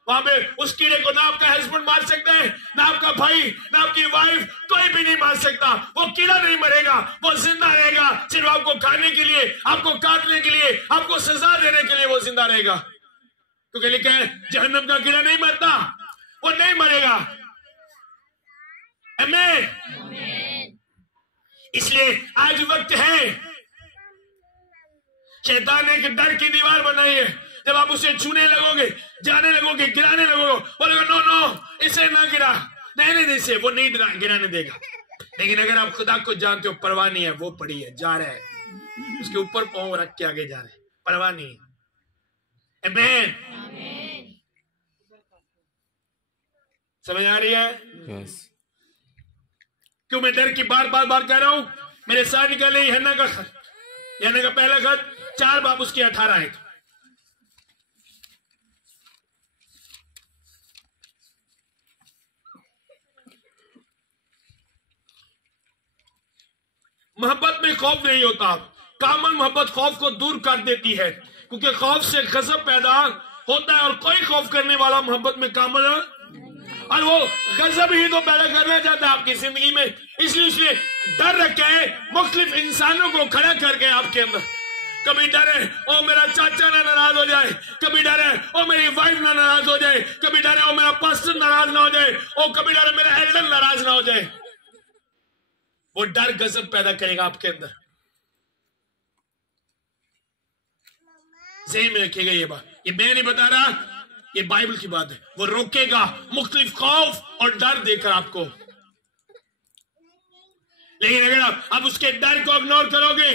वहां पे उस कीड़े को ना आपका हस्बैंड मार सकता है, ना आपका भाई, ना आपकी वाइफ, कोई भी नहीं मार सकता। वो कीड़ा नहीं मरेगा, वो जिंदा रहेगा, सिर्फ आपको खाने के लिए, आपको काटने के लिए, आपको सजा देने के लिए वो जिंदा रहेगा। क्योंकि लिखा है जहन्नम का कीड़ा नहीं मरता, वो नहीं मरेगा। आमीन। इसलिए आज वक्त है, शैतान ने एक डर की दीवार बनाई है। जब आप उसे छूने लगोगे, जाने लगोगे, गिराने लगोगे, बोलेगा नो नो इसे ना गिरा, नहीं इसे वो नहीं गिराने देगा। लेकिन अगर आप खुदा को जानते हो, परवाह नहीं है, वो पड़ी है, जा रहा है, उसके ऊपर पांव रख के आगे जा रहे हैं, परवाह नहीं है। आमीन। समझ आ रही है? yes. क्यों मैं डर की बार कह रहा हूं? मेरे साथ निकाले यूहन्ना का खत, यूहन्ना का पहला खत 4 बाब उसकी 18 आयत। मोहब्बत में खौफ नहीं होता, कामल मोहब्बत खौफ को दूर कर देती है, क्योंकि खौफ से गजब पैदा होता है और कोई खौफ करने वाला मोहब्बत में कामल, और वो गजब ही तो पैदा करना चाहता है आपकी जिंदगी में। इसलिए डर रखे है, मुख्तलिफ इंसानों को खड़ा करके आपके अंदर कभी डर है ओ मेरा चाचा ना नाराज हो जाए, कभी डर है ओ मेरी वाइफ ना नाराज हो जाए, कभी डर है ओ मेरा पास्टर नाराज ना हो जाए, ओ कभी डर है मेरा एल्डर नाराज ना हो जाए। वो डर गजब पैदा करेगा आपके अंदर। ज़हन में रखिएगा ये बात, ये मैं नहीं बता रहा, ये बाइबल की बात है। वो रोकेगा मुख्तलिफ खौफ और डर देकर आपको। लेकिन अगर आप उसके डर को इग्नोर करोगे,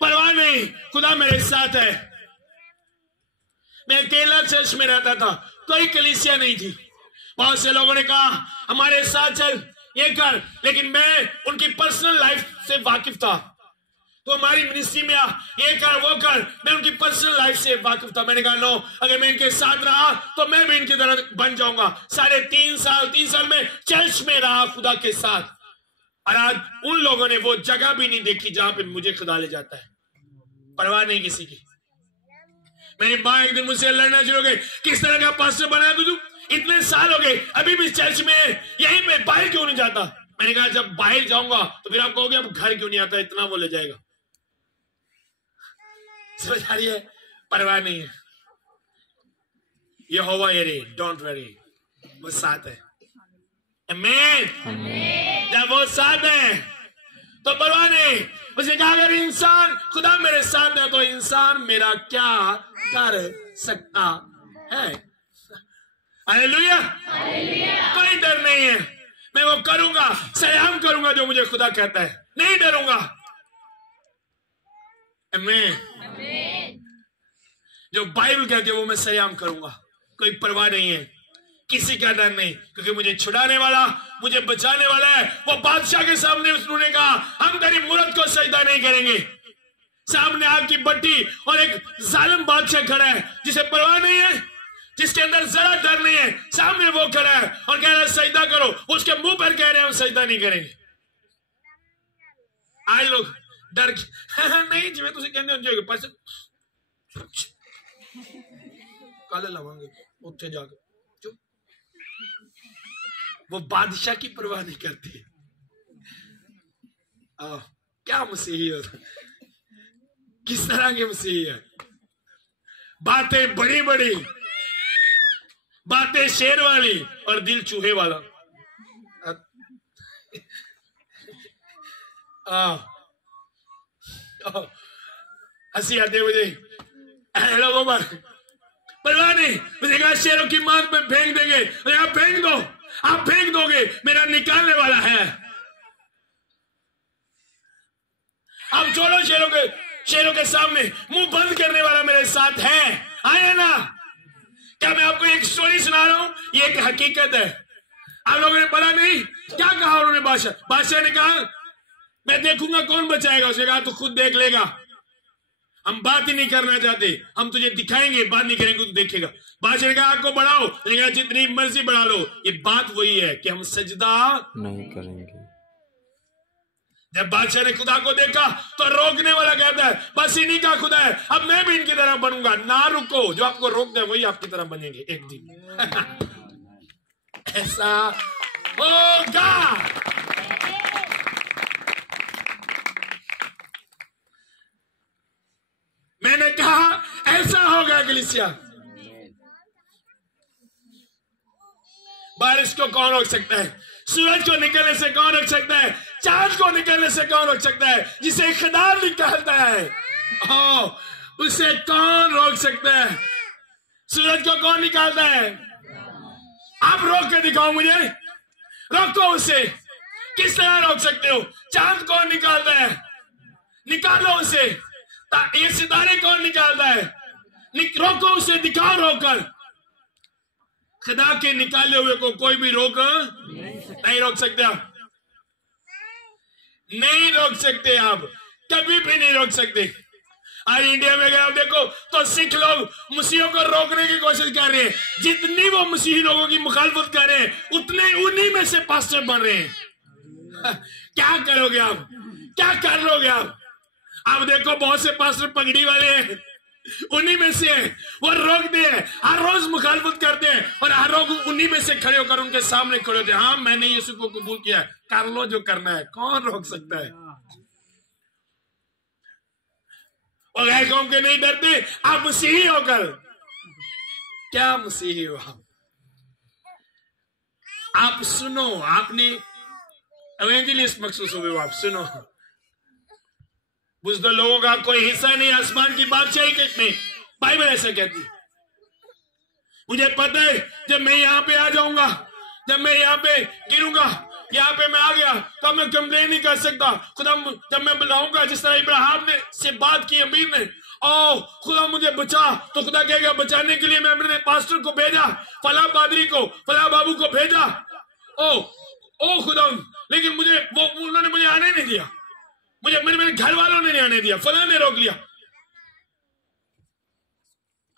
परवाह नहीं, खुदा मेरे साथ है। मैं अकेला चर्च में रहता था, कोई कलीसिया नहीं थी। बहुत से लोगों ने कहा हमारे साथ चल, ये कर, लेकिन मैं उनकी पर्सनल लाइफ से वाकिफ था। तो हमारी मिनिस्ट्री में आ, ये कर वो कर, मैं उनकी पर्सनल लाइफ से वाकिफ था। मैंने कहा नो, अगर मैं इनके साथ रहा तो मैं भी इनकी तरह बन जाऊंगा। 3 साल में चर्च में रहा खुदा के साथ, और आज उन लोगों ने वो जगह भी नहीं देखी जहां पे मुझे खुदा ले जाता है। परवाह नहीं किसी की। मेरी माँ एक दिन मुझसे लड़ना शुरू हो गई, किस तरह का पास्टर बना तू, इतने साल हो गए अभी भी चर्च में यहीं पे, बाहर क्यों नहीं जाता? मैंने कहा जब बाहर जाऊंगा तो फिर आप कहोगे अब घर क्यों नहीं आता, इतना वो ले जाएगा। समझ आ रही है? परवाह नहीं है। यहोवा यरे, डोंट वरी, वो साथ है। आमीन। जब वो साथ है तो परवाह नहीं। उसने कहा अगर इंसान, खुदा मेरे साथ है तो इंसान मेरा क्या कर सकता है? हालेलुया। कोई डर नहीं है, मैं वो करूंगा, सयाम करूंगा जो मुझे खुदा कहता है, नहीं डरूंगा। आमीन। जो बाइबल कहती है वो मैं सयाम करूंगा, कोई परवाह नहीं है, किसी का डर नहीं, क्योंकि मुझे छुड़ाने वाला, मुझे बचाने वाला है। वो बादशाह के सामने उन्होंने कहा हम तेरी मूरत को सजदा नहीं करेंगे। सामने आग की भट्टी और एक जालिम बादशाह खड़ा है जिसे परवाह नहीं है, जिसके अंदर जरा डर नहीं है। सामने वो खड़ा है और कह रहा है सजदा करो, उसके मुंह पर कह रहे हैं हम सजदा नहीं करेंगे। आज लोग डर नहीं जिਵੇਂ ਤੁਸੀਂ ਕਹਿੰਦੇ ਹੋ ਜਾਏਗਾ पास काले लवांगे ਉੱਥੇ ਜਾ के। वो बादशाह की परवाह नहीं करती। क्या मसीही हो, किस तरह के मसीही है। बातें बड़ी बड़ी, बातें शेर वाली और दिल चूहे वाला। हंसी आती है मुझे लोगों पर, परवाह नहीं। मुझे कहा शेरों की मांग में फेंक देंगे, आप फेंक दो, आप फेंक दोगे, मेरा निकालने वाला है। अब छोड़ो शेरों के सामने, मुंह बंद करने वाला मेरे साथ है। आया ना? क्या मैं आपको एक स्टोरी सुना रहा हूं? ये एक हकीकत है। आप लोगों ने पढ़ा नहीं? क्या कहा उन्होंने? बादशाह ने कहा मैं देखूंगा कौन बचाएगा। उसने कहा तू खुद देख लेगा, हम बात ही नहीं करना चाहते, हम तुझे दिखाएंगे, बात नहीं करेंगे, तू देखेगा। बादशाह ने कहा आग को बढ़ाओ, लेकिन जितनी मर्जी बढ़ा लो, ये बात वही है कि हम सजदा नहीं करेंगे। जब बादशाह ने खुदा को देखा तो रोकने वाला कहता है बस इन्हीं का खुदा है, अब मैं भी इनकी तरह बनूंगा। ना रुको, जो आपको रोक दे वही आपकी तरह बनेंगे एक दिन। ऐसा होगा। मैंने कहा ऐसा होगा कलीसिया। बारिश को कौन रोक सकता है? सूरज को निकलने से कौन रोक सकता है? चांद को निकलने से कौन रोक सकता है? जिसे खुदा निकालता है उसे कौन रोक सकता है? सूरज को कौन निकालता है? आप रोक के दिखाओ मुझे, रोको उसे। किस तरह रोक सकते हो? चांद कौन निकालता है? निकालो उसे। ये सितारे कौन निकालता है? रोको उसे, दिखाओ रोककर। खुदा के निकाले हुए को कोई भी रोक नहीं रोक सकते। आप नहीं रोक सकते, आप कभी भी नहीं रोक सकते। आज इंडिया में अगर आप देखो तो सिख लोग मसीहियों को रोकने की कोशिश कर रहे हैं। जितनी वो मसीही लोगों की मुखालफत कर रहे हैं उतने उन्हीं में से पास्टर बन रहे हैं। क्या करोगे आप? क्या कर लोगे आप? आप देखो बहुत से पास्टर पगड़ी वाले हैं, उन्हीं में से हैं। वो रोकते हैं, हर रोज मुखालफत करते हैं और हर रोज उन्हीं में से खड़े होकर उनके सामने खड़े होते हैं। हाँ मैंने यीशु को कबूल किया, कर लो जो करना है। कौन रोक सकता है? और गैर कौम के नहीं डरते। आप मसीही होकर क्या मसीही हो आप सुनो, आपने एवेंजलिस्ट मखसूस हुए हो, आप सुनो। बुज़दिल लोगों का कोई हिस्सा नहीं आसमान की बादशाही में, बाइबल ऐसा कहती है। मुझे पता है जब मैं यहां पे आ जाऊंगा, जब मैं यहाँ पे गिरूंगा, यहाँ पे मैं आ गया तो मैं कंप्लेन नहीं कर सकता। खुदा जब मैं बुलाऊंगा, जिस तरह इब्राहिम ने से बात की अमीर ने, ओ खुदा मुझे बचा, तो खुदा कहेगा बचाने के लिए मैं अपने पास्टर को भेजा, फला पादरी को, फला बाबू को भेजा। ओ खुदा, लेकिन मुझे वो उन्होंने मुझे आने नहीं दिया, मुझे मेरे घर वालों ने नहीं आने दिया, फला ने रोक लिया।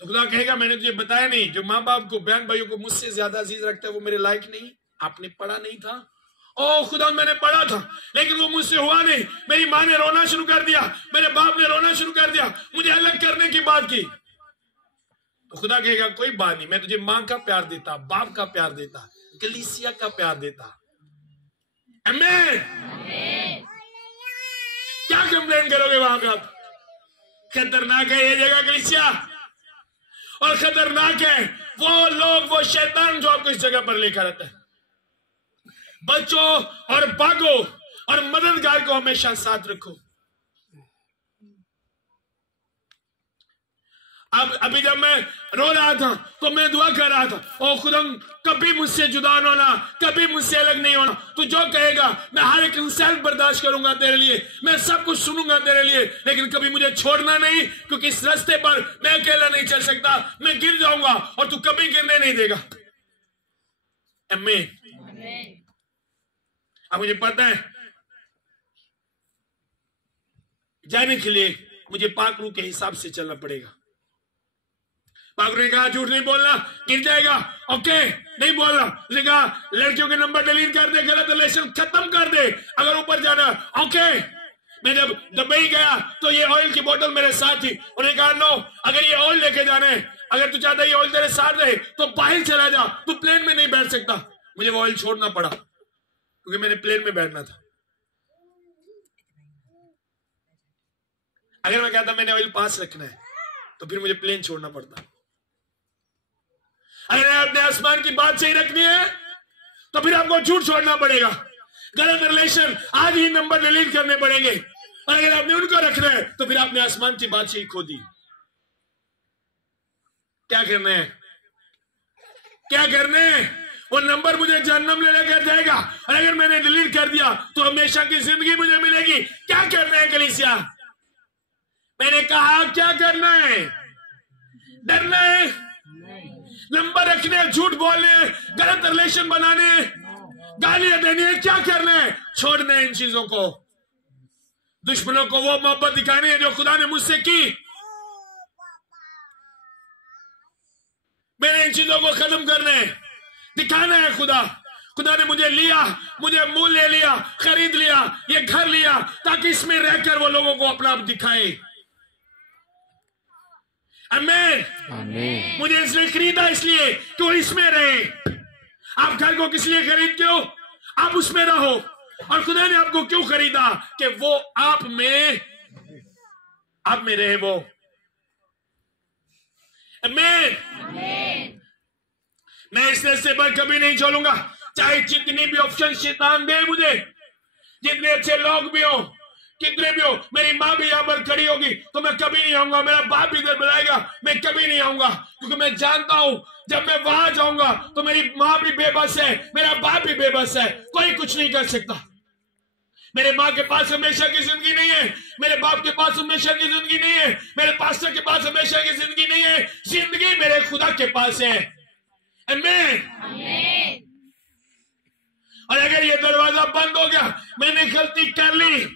तो खुदा कहेगा मैंने तुझे बताया नहीं, जो माँ बाप को, बहन भाइयों को मुझसे ज्यादा अजीज रखता है वो मेरे लायक नहीं। आपने पढ़ा नहीं था? ओ खुदा मैंने पढ़ा था, लेकिन वो मुझसे हुआ नहीं। मेरी माँ ने रोना शुरू कर दिया, मेरे बाप ने रोना शुरू कर दिया, मुझे अलग करने की बात की। तो खुदा कहेगा कोई बात नहीं, मैं तुझे माँ का प्यार देता, बाप का प्यार देता, कलीसिया का प्यार देता। आमीन। क्या कंप्लेन करोगे वहां पे आप? खतरनाक है ये जगह कलीसिया, और खतरनाक है वो लोग, वो शैतान जो आपको इस जगह पर लेकर आता है। बच्चों और भागो, और मददगार को हमेशा साथ रखो। अब अभी जब मैं रो रहा था तो मैं दुआ कर रहा था, ओ खुदा कभी मुझसे जुदा न होना, कभी मुझसे अलग नहीं होना। तू जो कहेगा मैं हर एक इंसल्ट बर्दाश्त करूंगा तेरे लिए, मैं सब कुछ सुनूंगा तेरे लिए, लेकिन कभी मुझे छोड़ना नहीं, क्योंकि इस रास्ते पर मैं अकेला नहीं चल सकता, मैं गिर जाऊंगा और तू कभी गिरने नहीं देगा। आमीन। अब मुझे पता है जाने के लिए मुझे पाक रूह के हिसाब से चलना पड़ेगा। पाक रूह ने कहा झूठ नहीं बोलना, गिर जाएगा, ओके नहीं बोलना। उसने कहा लड़कियों के नंबर डिलीट कर दे, गलत रिलेशन खत्म कर दे, अगर ऊपर जाना, ओके। मैं जब दुबई गया तो ये ऑयल की बोतल मेरे साथ थी, उन्होंने कहा नो, अगर ये ऑयल लेके जाना है, अगर तू चाहता है ये ऑयल तेरे साथ रहे तो बाहर चला जा, तू प्लेन में नहीं बैठ सकता। मुझे वो ऑयल छोड़ना पड़ा क्योंकि मैंने प्लेन में बैठना था। अगर मैं कहता मैंने ऑयल पास रखना है तो फिर मुझे प्लेन छोड़ना पड़ता। अगर आपने आसमान की बात सही रखनी है तो फिर आपको झूठ छोड़ना पड़ेगा, गलत रिलेशन आज ही नंबर डिलीट करने पड़ेंगे, और अगर आपने उनको रखना है तो फिर आपने आसमान की बात सही खो दी। क्या करना है? क्या करना है? वो नंबर मुझे जहन्नम ले लेकर जाएगा, और अगर मैंने डिलीट कर दिया तो हमेशा की जिंदगी मुझे मिलेगी। क्या करना है कलीसिया? मैंने कहा क्या करना है? डरना है, नंबर रखने, झूठ बोलने, गलत रिलेशन बनाने, गालियां देनी है? क्या करना है? छोड़ना है इन चीजों को। दुश्मनों को वो मोहब्बत दिखानी है जो खुदा ने मुझसे की। मैंने इन चीजों को खत्म करना है, दिखाना है खुदा ने मुझे लिया, मुझे मूल्य लिया, खरीद लिया, ये घर लिया, ताकि इसमें रहकर वो लोगों को अपना आप दिखाए। आमीन। मुझे इसलिए खरीदा, इसलिए कि वो इसमें रहे। आप घर को किस लिए खरीदते हो? आप उसमें रहो। और खुदा ने आपको क्यों खरीदा? कि वो आप में रहे वो। आमीन। मैं इस रास्ते पर कभी नहीं छोड़ूंगा, चाहे जितनी भी ऑप्शन शैतान दे मुझे, जितने अच्छे लोग भी हो, कितने भी हो। मेरी माँ भी यहाँ पर खड़ी होगी तो मैं कभी नहीं आऊंगा, मेरा बाप भी इधर बुलाएगा, मैं कभी नहीं आऊंगा, क्योंकि मैं जानता हूं जब मैं वहां जाऊंगा तो मेरी माँ भी बेबस है, मेरा बाप भी बेबस है, कोई कुछ नहीं कर सकता। मेरे माँ के पास हमेशा की जिंदगी नहीं है, मेरे बाप के पास हमेशा की जिंदगी नहीं है, मेरे पास्टर के पास हमेशा की जिंदगी नहीं है। जिंदगी मेरे खुदा के पास है। आमीन। और अगर ये दरवाजा बंद हो गया, मैंने गलती कर ली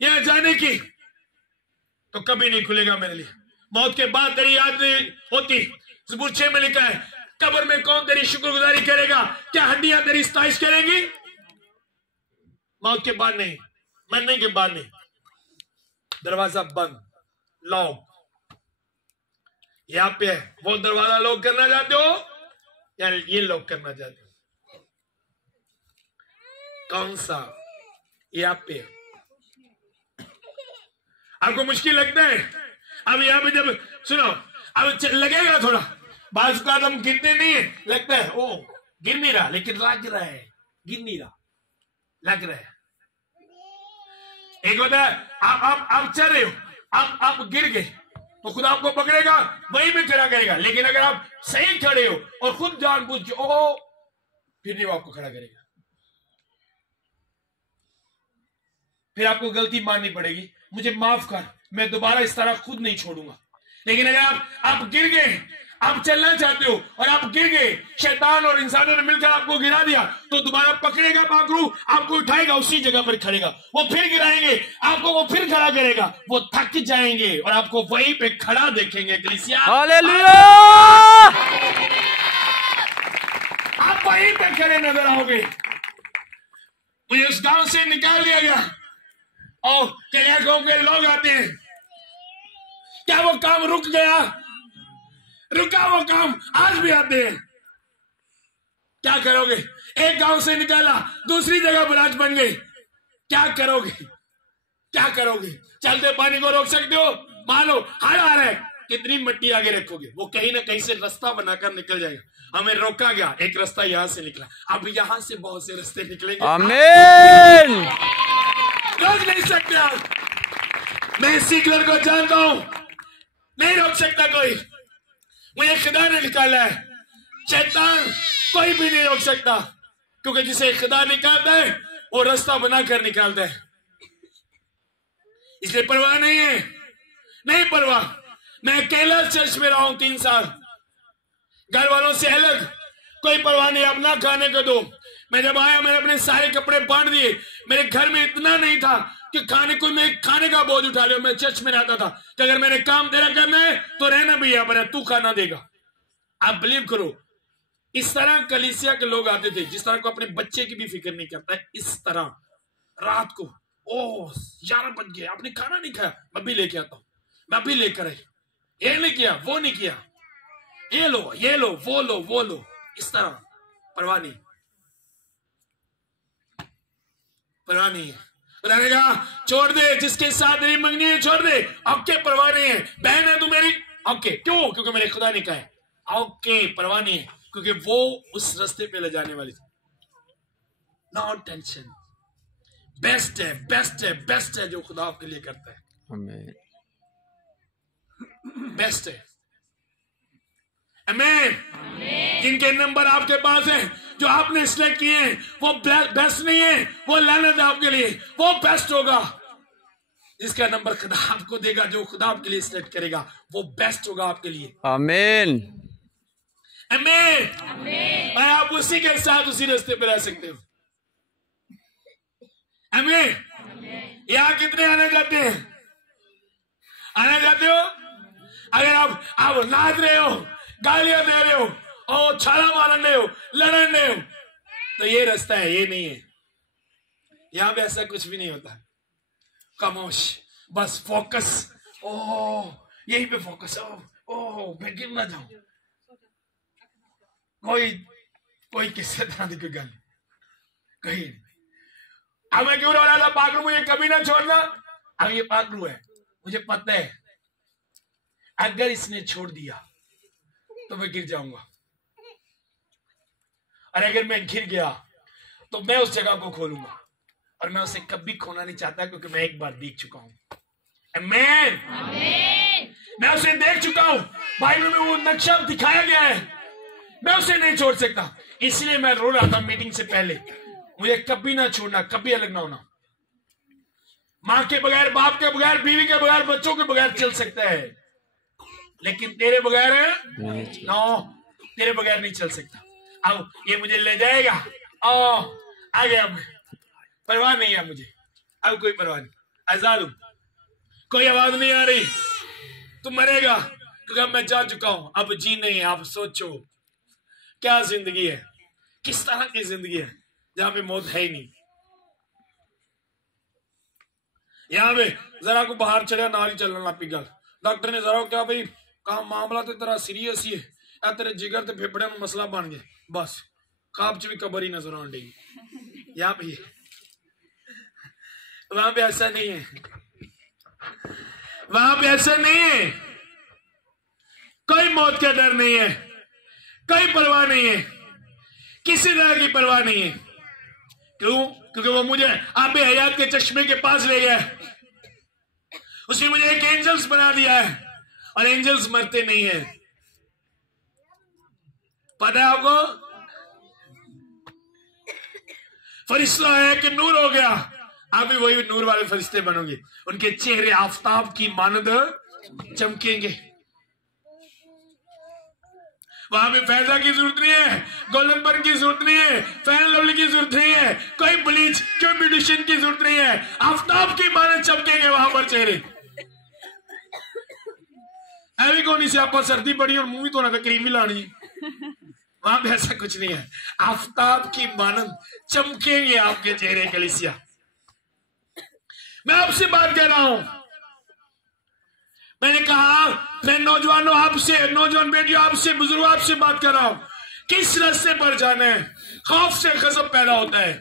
यहां जाने की, तो कभी नहीं खुलेगा मेरे लिए। मौत के बाद तेरी याद नहीं होती। ज़बूर 6 में लिखा है, कब्र में कौन तेरी शुक्रगुजारी करेगा? क्या हड्डियां तेरी सताइश करेंगी? मौत के बाद नहीं, मरने के बाद नहीं। दरवाजा बंद, लॉक यहां पे है। वो दरवाजा लॉक करना चाहते हो या ये लॉक करना चाहते हो? कौन सा? यहाँ पे आपको मुश्किल लगता है? अब यहाँ पे जब सुनो, अब लगेगा थोड़ा, बाज का हम गिरते नहीं है, लगता है ओ गिर नहीं रहा, लेकिन लग रहा है, गिर नहीं रहा, लग रहा है। एक होता है आप चल रहे हो, आप गिर गए तो खुद आपको पकड़ेगा, वहीं पे खड़ा करेगा। लेकिन अगर आप सही खड़े हो और खुद जानबूझ के ओ, फिर नहीं वो आपको खड़ा करेगा, फिर आपको गलती माननी पड़ेगी, मुझे माफ कर, मैं दोबारा इस तरह खुद नहीं छोड़ूंगा। लेकिन अगर आप गिर गए, आप चलना चाहते हो और आप गिर गए, शैतान और इंसानों ने मिलकर आपको गिरा दिया, तो दोबारा पकड़ेगा पाखरू, आपको उठाएगा, उसी जगह पर खड़ेगा, वो फिर गिराएंगे आपको, वो फिर खड़ा करेगा, वो थक जाएंगे और आपको वहीं पे खड़ा देखेंगे। कलीसिया हालेलुया, आप वहीं पे खड़े नजर आओगे। मुझे उस गांव से निकाल दिया गया और क्या गांव के लोग आते हैं, क्या वो काम रुक गया? रुका वो काम, आज भी आते हैं। क्या करोगे? एक गांव से निकाला, दूसरी जगह ब्रांच बन गई, क्या करोगे? क्या करोगे? चलते पानी को रोक सकते हो? मान लो हड़ आ रहा है, कितनी मिट्टी आगे रखोगे? वो कहीं ना कहीं से रास्ता बनाकर निकल जाएगा। हमें रोका गया, एक रास्ता यहां से निकला, अब यहां से बहुत से रास्ते निकलेंगे। आमीन। रोक नहीं सकते आप। मैं सीक्रेट को जानता हूं, नहीं रोक सकता कोई, मुझे खुदा ने निकाला है, शैतान कोई भी नहीं रोक सकता, क्योंकि जिसे खुदा निकालता है वो रास्ता बनाकर निकालता है। इसलिए परवाह नहीं है, नहीं परवाह। मैं अकेला चर्च में रहा हूं 3 साल, घर वालों से अलग, कोई परवाह नहीं, अपना खाने को दो। मैं जब आया, मैंने अपने सारे कपड़े बांट दिए, मेरे घर में इतना नहीं था कि खाने का बोझ उठा लिया। मैं चर्च में रहता था कि अगर मैंने काम तेरा करना है तो रहना भी यहाँ पर, तू खाना देगा। आप बिलीव करो, इस तरह कलीसिया के लोग आते थे, जिस तरह को अपने बच्चे की भी फिक्र नहीं करता है, इस तरह रात को 11 बज गए, आपने खाना नहीं खाया, मैं भी लेके आता हूं, मैं भी लेकर आई, ये नहीं किया, वो नहीं किया, ये लो वो लो, इस तरह परवाह नहीं, परवाह नहीं है। उन्होंने कहा छोड़ दे, जिसके साथ तेरी मंगनी है छोड़ दे, ओके परवाह नहीं है। बहन है तू मेरी, ओके, क्यों? क्योंकि मेरे खुदा ने कहा है, ओके परवाह नहीं है, क्योंकि वो उस रास्ते पे ले जाने वाली थी। नो टेंशन, बेस्ट है, बेस्ट है, बेस्ट है जो खुदा आपके लिए करता है, आमीन, बेस्ट है। आमीन। जिनके नंबर आपके पास है, जो आपने सिलेक्ट किए हैं, वो बेस्ट नहीं है, वो लानत है आपके लिए, वो बेस्ट होगा। जिसका नंबर खुदा आपको देगा, जो खुदा आपके लिए सिलेक्ट करेगा, वो बेस्ट होगा आपके लिए। आमीन, आमीन। और आप उसी के साथ उसी रास्ते पे रह सकते हो। आमीन। यहाँ कितने आने जाते हैं? आने जाते हो? अगर आप नाच रहे हो, गालियां दे रहे हो, और छाला मारन रहे हो, लड़न रहे हो, तो ये रास्ता है, ये नहीं है। यहां पे ऐसा कुछ भी नहीं होता। खामोश, बस फोकस, यहीं पे फोकस, मैं गिर ना जाऊं। कोई किसी तरह की कोई गल कहीं। अब मैं क्यों रो रहा था? पागलू मुझे कभी ना छोड़ना। अब ये पागलू है, मुझे पता है अगर इसने छोड़ दिया तो मैं गिर जाऊंगा, और अगर मैं गिर गया तो मैं उस जगह को खोलूंगा, और मैं उसे कभी खोना नहीं चाहता, क्योंकि मैं एक बार देख चुका हूं। आमीन। मैं उसे देख चुका हूं, बाइबल में वो नक्शा दिखाया गया है, मैं उसे नहीं छोड़ सकता। इसलिए मैं रो रहा था मीटिंग से पहले, मुझे कभी ना छोड़ना, कभी अलग ना होना। मां के बगैर, बाप के बगैर, बीवी के बगैर, बच्चों के बगैर चल सकता है, लेकिन तेरे बगैर तेरे बगैर नहीं चल सकता। अब ये मुझे ले जाएगा, आ गया मैं, परवाह नहीं है मुझे, अब कोई परवाह नहीं, आजाद हूं, कोई आवाज नहीं आ रही, तू मरेगा, क्योंकि मैं जा चुका हूं, अब जी नहीं। आप सोचो क्या जिंदगी है, किस तरह की जिंदगी है जहां पे मौत है ही नहीं। यहां पे जरा को बाहर चढ़ा ना ही चलना ना पिघल, डॉक्टर ने जरा क्या भाई कहा मामला तो तेरा सीरियस ही है, या तेरे जिगर ते फेफड़े में मसला बन गया, बस खाब च भी कबर ही नजर आने लगी। यहाँ पे वहां पे ऐसा नहीं है, वहां पे ऐसा नहीं है, कोई मौत का डर नहीं है, कोई परवाह नहीं है, किसी तरह की परवाह नहीं है। क्यों? क्योंकि वो मुझे आबे हयात के चश्मे के पास ले गया है, उसने मुझे एक एंजल्स बना दिया है, और एंजल्स मरते नहीं है। पता है आपको? फरिश्ता है कि नूर हो गया, आप भी वही नूर वाले फरिश्ते बनोगे, उनके चेहरे आफताब की मानद चमकेंगे। वहां पे फैजा की जरूरत नहीं है, गोल्डन की जरूरत नहीं है, फैन लवली की जरूरत नहीं है, कोई ब्लीच कोई ब्यूटिशियन की जरूरत नहीं है, आफताब की मानद चमकेंगे वहां पर चेहरे। ऐसी कौन सी आपको सर्दी पड़ी और मुंह ही धोना था, क्रीम भी लानी, वहां पे ऐसा कुछ नहीं है। आफताब की मानद चमकेंगे आपके चेहरे कलीसिया। मैं आपसे बात कर रहा हूं, मैंने कहा मैं नौजवानों आपसे, नौजवान बेटियों आपसे, बुजुर्गों आपसे बात कर रहा हूं, किस रास्ते पर जाना है। खौफ से गजब पैदा होता है।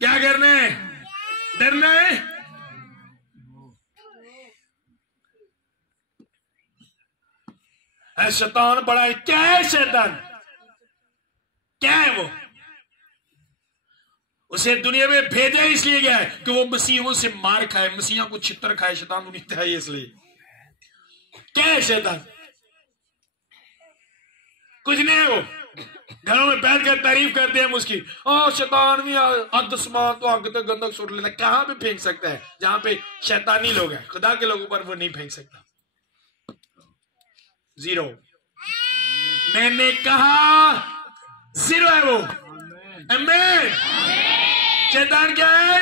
क्या करना है? डरना है? शैतान बड़ा है। क्या है शैतान? क्या है वो? उसे दुनिया में भेजा इसलिए गया है कि वो मसीहों से मार खाए, मसीहों को छितर खाए। शैतान को नहीं चाहिए इसलिए। क्या है शैतान? कुछ नहीं है। वो घरों में बैठ कर तारीफ करते हैं उसकी, शैतान भी अदसमान तो आगे तक गंदक सुट लेता। कहां पे फेंक सकता है? जहां पे शैतानी लोग हैं, खुदा के लोगों पर वो नहीं फेंक सकता। जीरो। मैंने कहा जीरो है वो। आमीन। शैतान क्या है?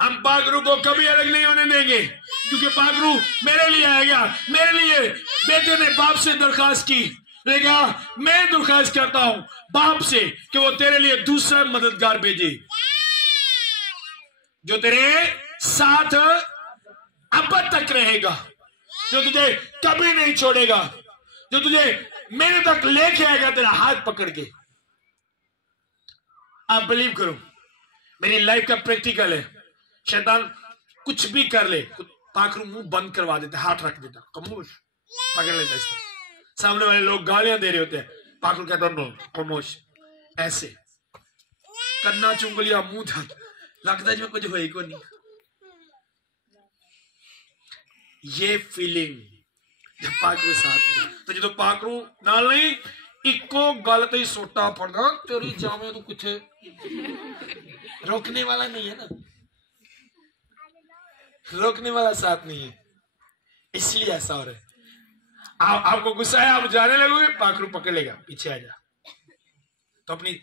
हम पाकरू को कभी अलग नहीं होने देंगे, क्योंकि पाकरू मेरे लिए आएगा। मेरे लिए बेटे ने बाप से दरखास्त की, लेकिन मैं दरखास्त करता हूं बाप से कि वो तेरे लिए दूसरा मददगार भेजे, जो तेरे साथ अब तक रहेगा, जो तुझे कभी नहीं छोड़ेगा, जो तुझे मेरे तक लेके आएगा तेरा हाथ पकड़ के। आप बिलीव करो, मेरी लाइफ का प्रैक्टिकल है। शैतान कुछ भी कर ले, पाखरू मुंह बंद करवा देता, हाथ रख देता, खामोश पकड़ लेता। इस तरह सामने वाले लोग गालियां दे रहे होते हैं, पाखरू कहता नो खामोश, ऐसे कन्ना चुंग लिया, मुंह था, लगता है जो कुछ होए को नहीं। ये फीलिंग जब पाखरू साथ, तो जो पाखरू नाल नहीं इको गल ते सोटा फड़ना तेरी जामे तो कुछ रोकने वाला नहीं है ना, रोकने वाला साथ नहीं है, इसलिए ऐसा हो रहा है। आपको गुस्सा है, आप जाने लगोगे, पाखरू पकड़ लेगा, पीछे आ जा, तो अपनी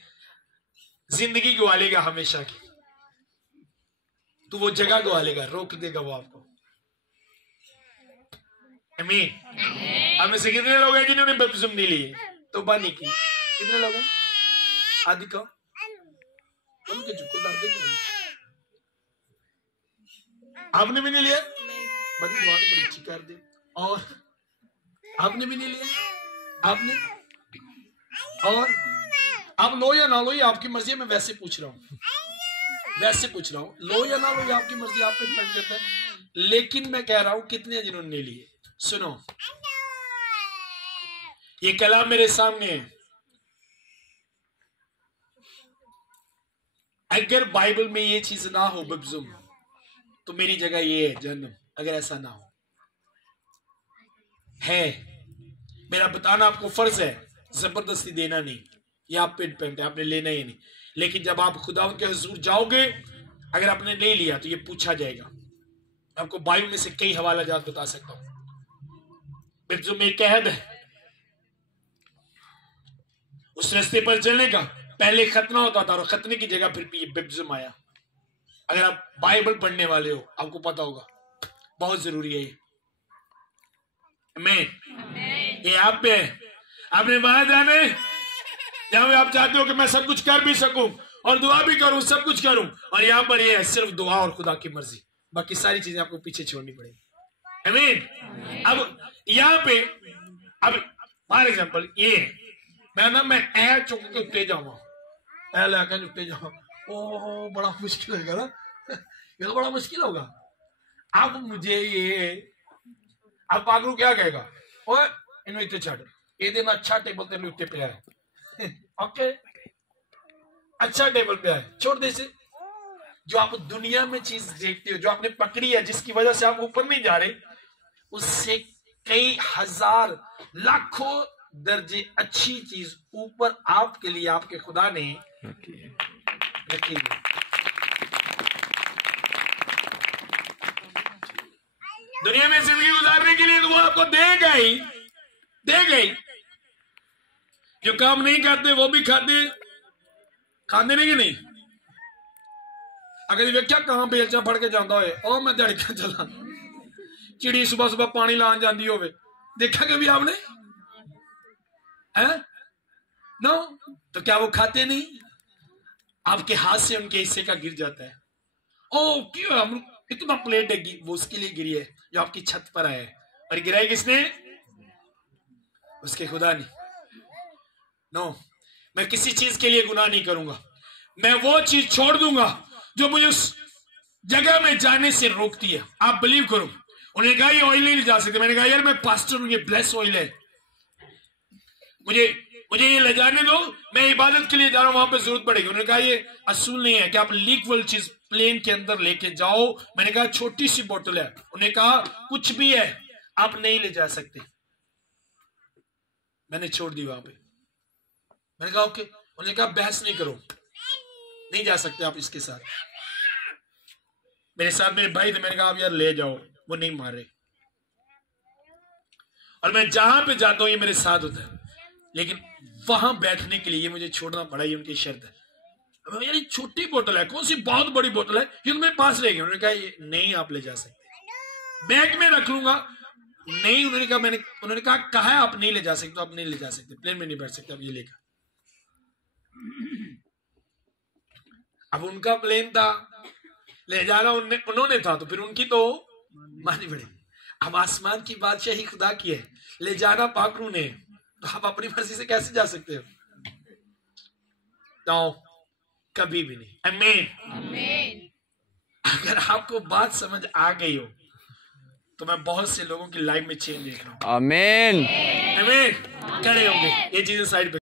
जिंदगी गवा लेगा हमेशा की, तो वो जगह गवा लेगा, रोक देगा वो आपको। आमीन। हम में से कितने लोग हैं जिन्होंने बपतिस्मा नहीं ली, तौबा नहीं की? कितने लोग हैं? आदि का उनके झुको डर दे, आपने भी नहीं लिया, बड़ी दुआ तो बड़ी अच्छी कर दे, और आपने भी नहीं लिया, आपने, और आप लो या ना लो ये आपकी मर्जी है। मैं वैसे पूछ रहा हूं, वैसे पूछ रहा हूं, लो या ना लो ये आपकी मर्जी, आप पे डिपेंड करता है। लेकिन मैं कह रहा हूं कितने जिन्होंने नहीं लिए। सुनो, ये कलाम मेरे सामने है। अगर बाइबल में ये चीज ना हो बपतिस्मा, तो मेरी जगह ये है जन्म। अगर ऐसा ना हो, है मेरा बताना आपको फर्ज है, जबरदस्ती देना नहीं, ये आप पे डिपेंड है, आपने लेना ही नहीं। लेकिन जब आप खुदा के हुजूर जाओगे, अगर आपने नहीं लिया तो ये पूछा जाएगा। आपको बाइबल में से कई हवाला जात बता सकता हूं। बपतिस्मा में एक अहद है, उस रास्ते पर चलने का। पहले खतना होता था और खतने की जगह फिर बपतिस्मा आया। अगर आप बाइबल पढ़ने वाले हो, आपको पता होगा, बहुत जरूरी है ये। आमीन। ये आप पे है, आपने वहां जाने जहां आप चाहते हो कि मैं सब कुछ कर भी सकूं और दुआ भी करूं, सब कुछ करूं, और यहां पर ये है सिर्फ दुआ और खुदा की मर्जी, बाकी सारी चीजें आपको पीछे छोड़नी पड़ेगी। आमीन। अब यहां पे, अब फॉर एग्जांपल ये मैं ए चुक के उत्ते जावा, ए लैके उत्ते जावा, ओ बड़ा मुश्किल होगा ना, ये तो बड़ा मुश्किल होगा। अब मुझे ये, अब पागलू क्या कहेगा, ओए इन्हें इतने छड़, ये दिन अच्छा टेबल तेन इतने पे है ओके, अच्छा टेबल पे है, छोड़ दे इसे। जो आप दुनिया में चीज देखते हो, जो आपने पकड़ी है, जिसकी वजह से आप ऊपर नहीं जा रहे, उससे कई हजार लाखों दर्जे अच्छी चीज ऊपर आपके लिए आपके खुदा ने रखी है। दुनिया में जिंदगी गुजारने के लिए तो वो आपको देगा ही, देगा ही। जो काम नहीं करते वो भी खाते नहीं कि नहीं। अगर वेख्या कहां बेलचा फड़ के जाता है, और मैं दिहाड़ी क्या चला, चिड़ी सुबह सुबह पानी लान जाती हो, देखा कभी आपने है नो? तो क्या वो खाते नहीं? आपके हाथ से उनके हिस्से का गिर जाता है। ओ क्यों इतना प्लेट है, वो उसके लिए गिरी है जो आपकी छत पर आया है, और गिराई किसने? उसके खुदा ने। नो, मैं किसी चीज के लिए गुनाह नहीं करूंगा, मैं वो चीज छोड़ दूंगा जो मुझे उस जगह में जाने से रोकती है। आप बिलीव करो, उन्होंने कहा ये ऑयल नहीं ले जा सकते, मैंने कहा यार मैं पास्टर हूं, ये ब्लेस ऑयल है, मुझे ये ले जाने दो, मैं इबादत के लिए जा रहा हूं, वहां पे जरूरत पड़ेगी। उन्होंने कहा ये असूल नहीं है कि आप लीकवल चीज प्लेन के अंदर लेके जाओ। मैंने कहा छोटी सी बोतल है, उन्होंने कहा कुछ भी है आप नहीं ले जा सकते। मैंने छोड़ दी वहां पे, मैंने कहा ओके। उन्होंने कहा बहस नहीं करो, नहीं जा सकते आप इसके साथ। मेरे साथ मेरे भाई थे, मैंने कहा आप यार ले जाओ, वो नहीं मार रहे। और मैं जहां पे जाता हूं ये मेरे साथ होता है, लेकिन वहां बैठने के लिए मुझे छोड़ना पड़ा, ये उनकी शर्त है। यार ये छोटी बोतल है, कौन सी बहुत बड़ी बोतल है, ये तो मेरे पास रहेगी। उन्होंने कहा ये नहीं आप ले जा सकते, बैग में रख लूंगा। नहीं, उन्होंने कहा है आप नहीं ले जा सकते, तो आप नहीं ले जा सकते, प्लेन में नहीं बैठ सकते, आप ये लेकर। अब उनका प्लेन था, ले जाना उन्होंने था, तो फिर उनकी तो माननी पड़ेगी। अब आसमान की बादशाही खुदा की है, ले जाना पाकरू ने, तो आप अपनी मर्जी से कैसे जा सकते हो? तो कभी भी नहीं। आमीन। अगर आपको बात समझ आ गई हो तो मैं बहुत से लोगों की लाइफ में चेंज देख रहा हूं। आमीन। आमीन। खड़े होंगे, ये चीजें साइड पे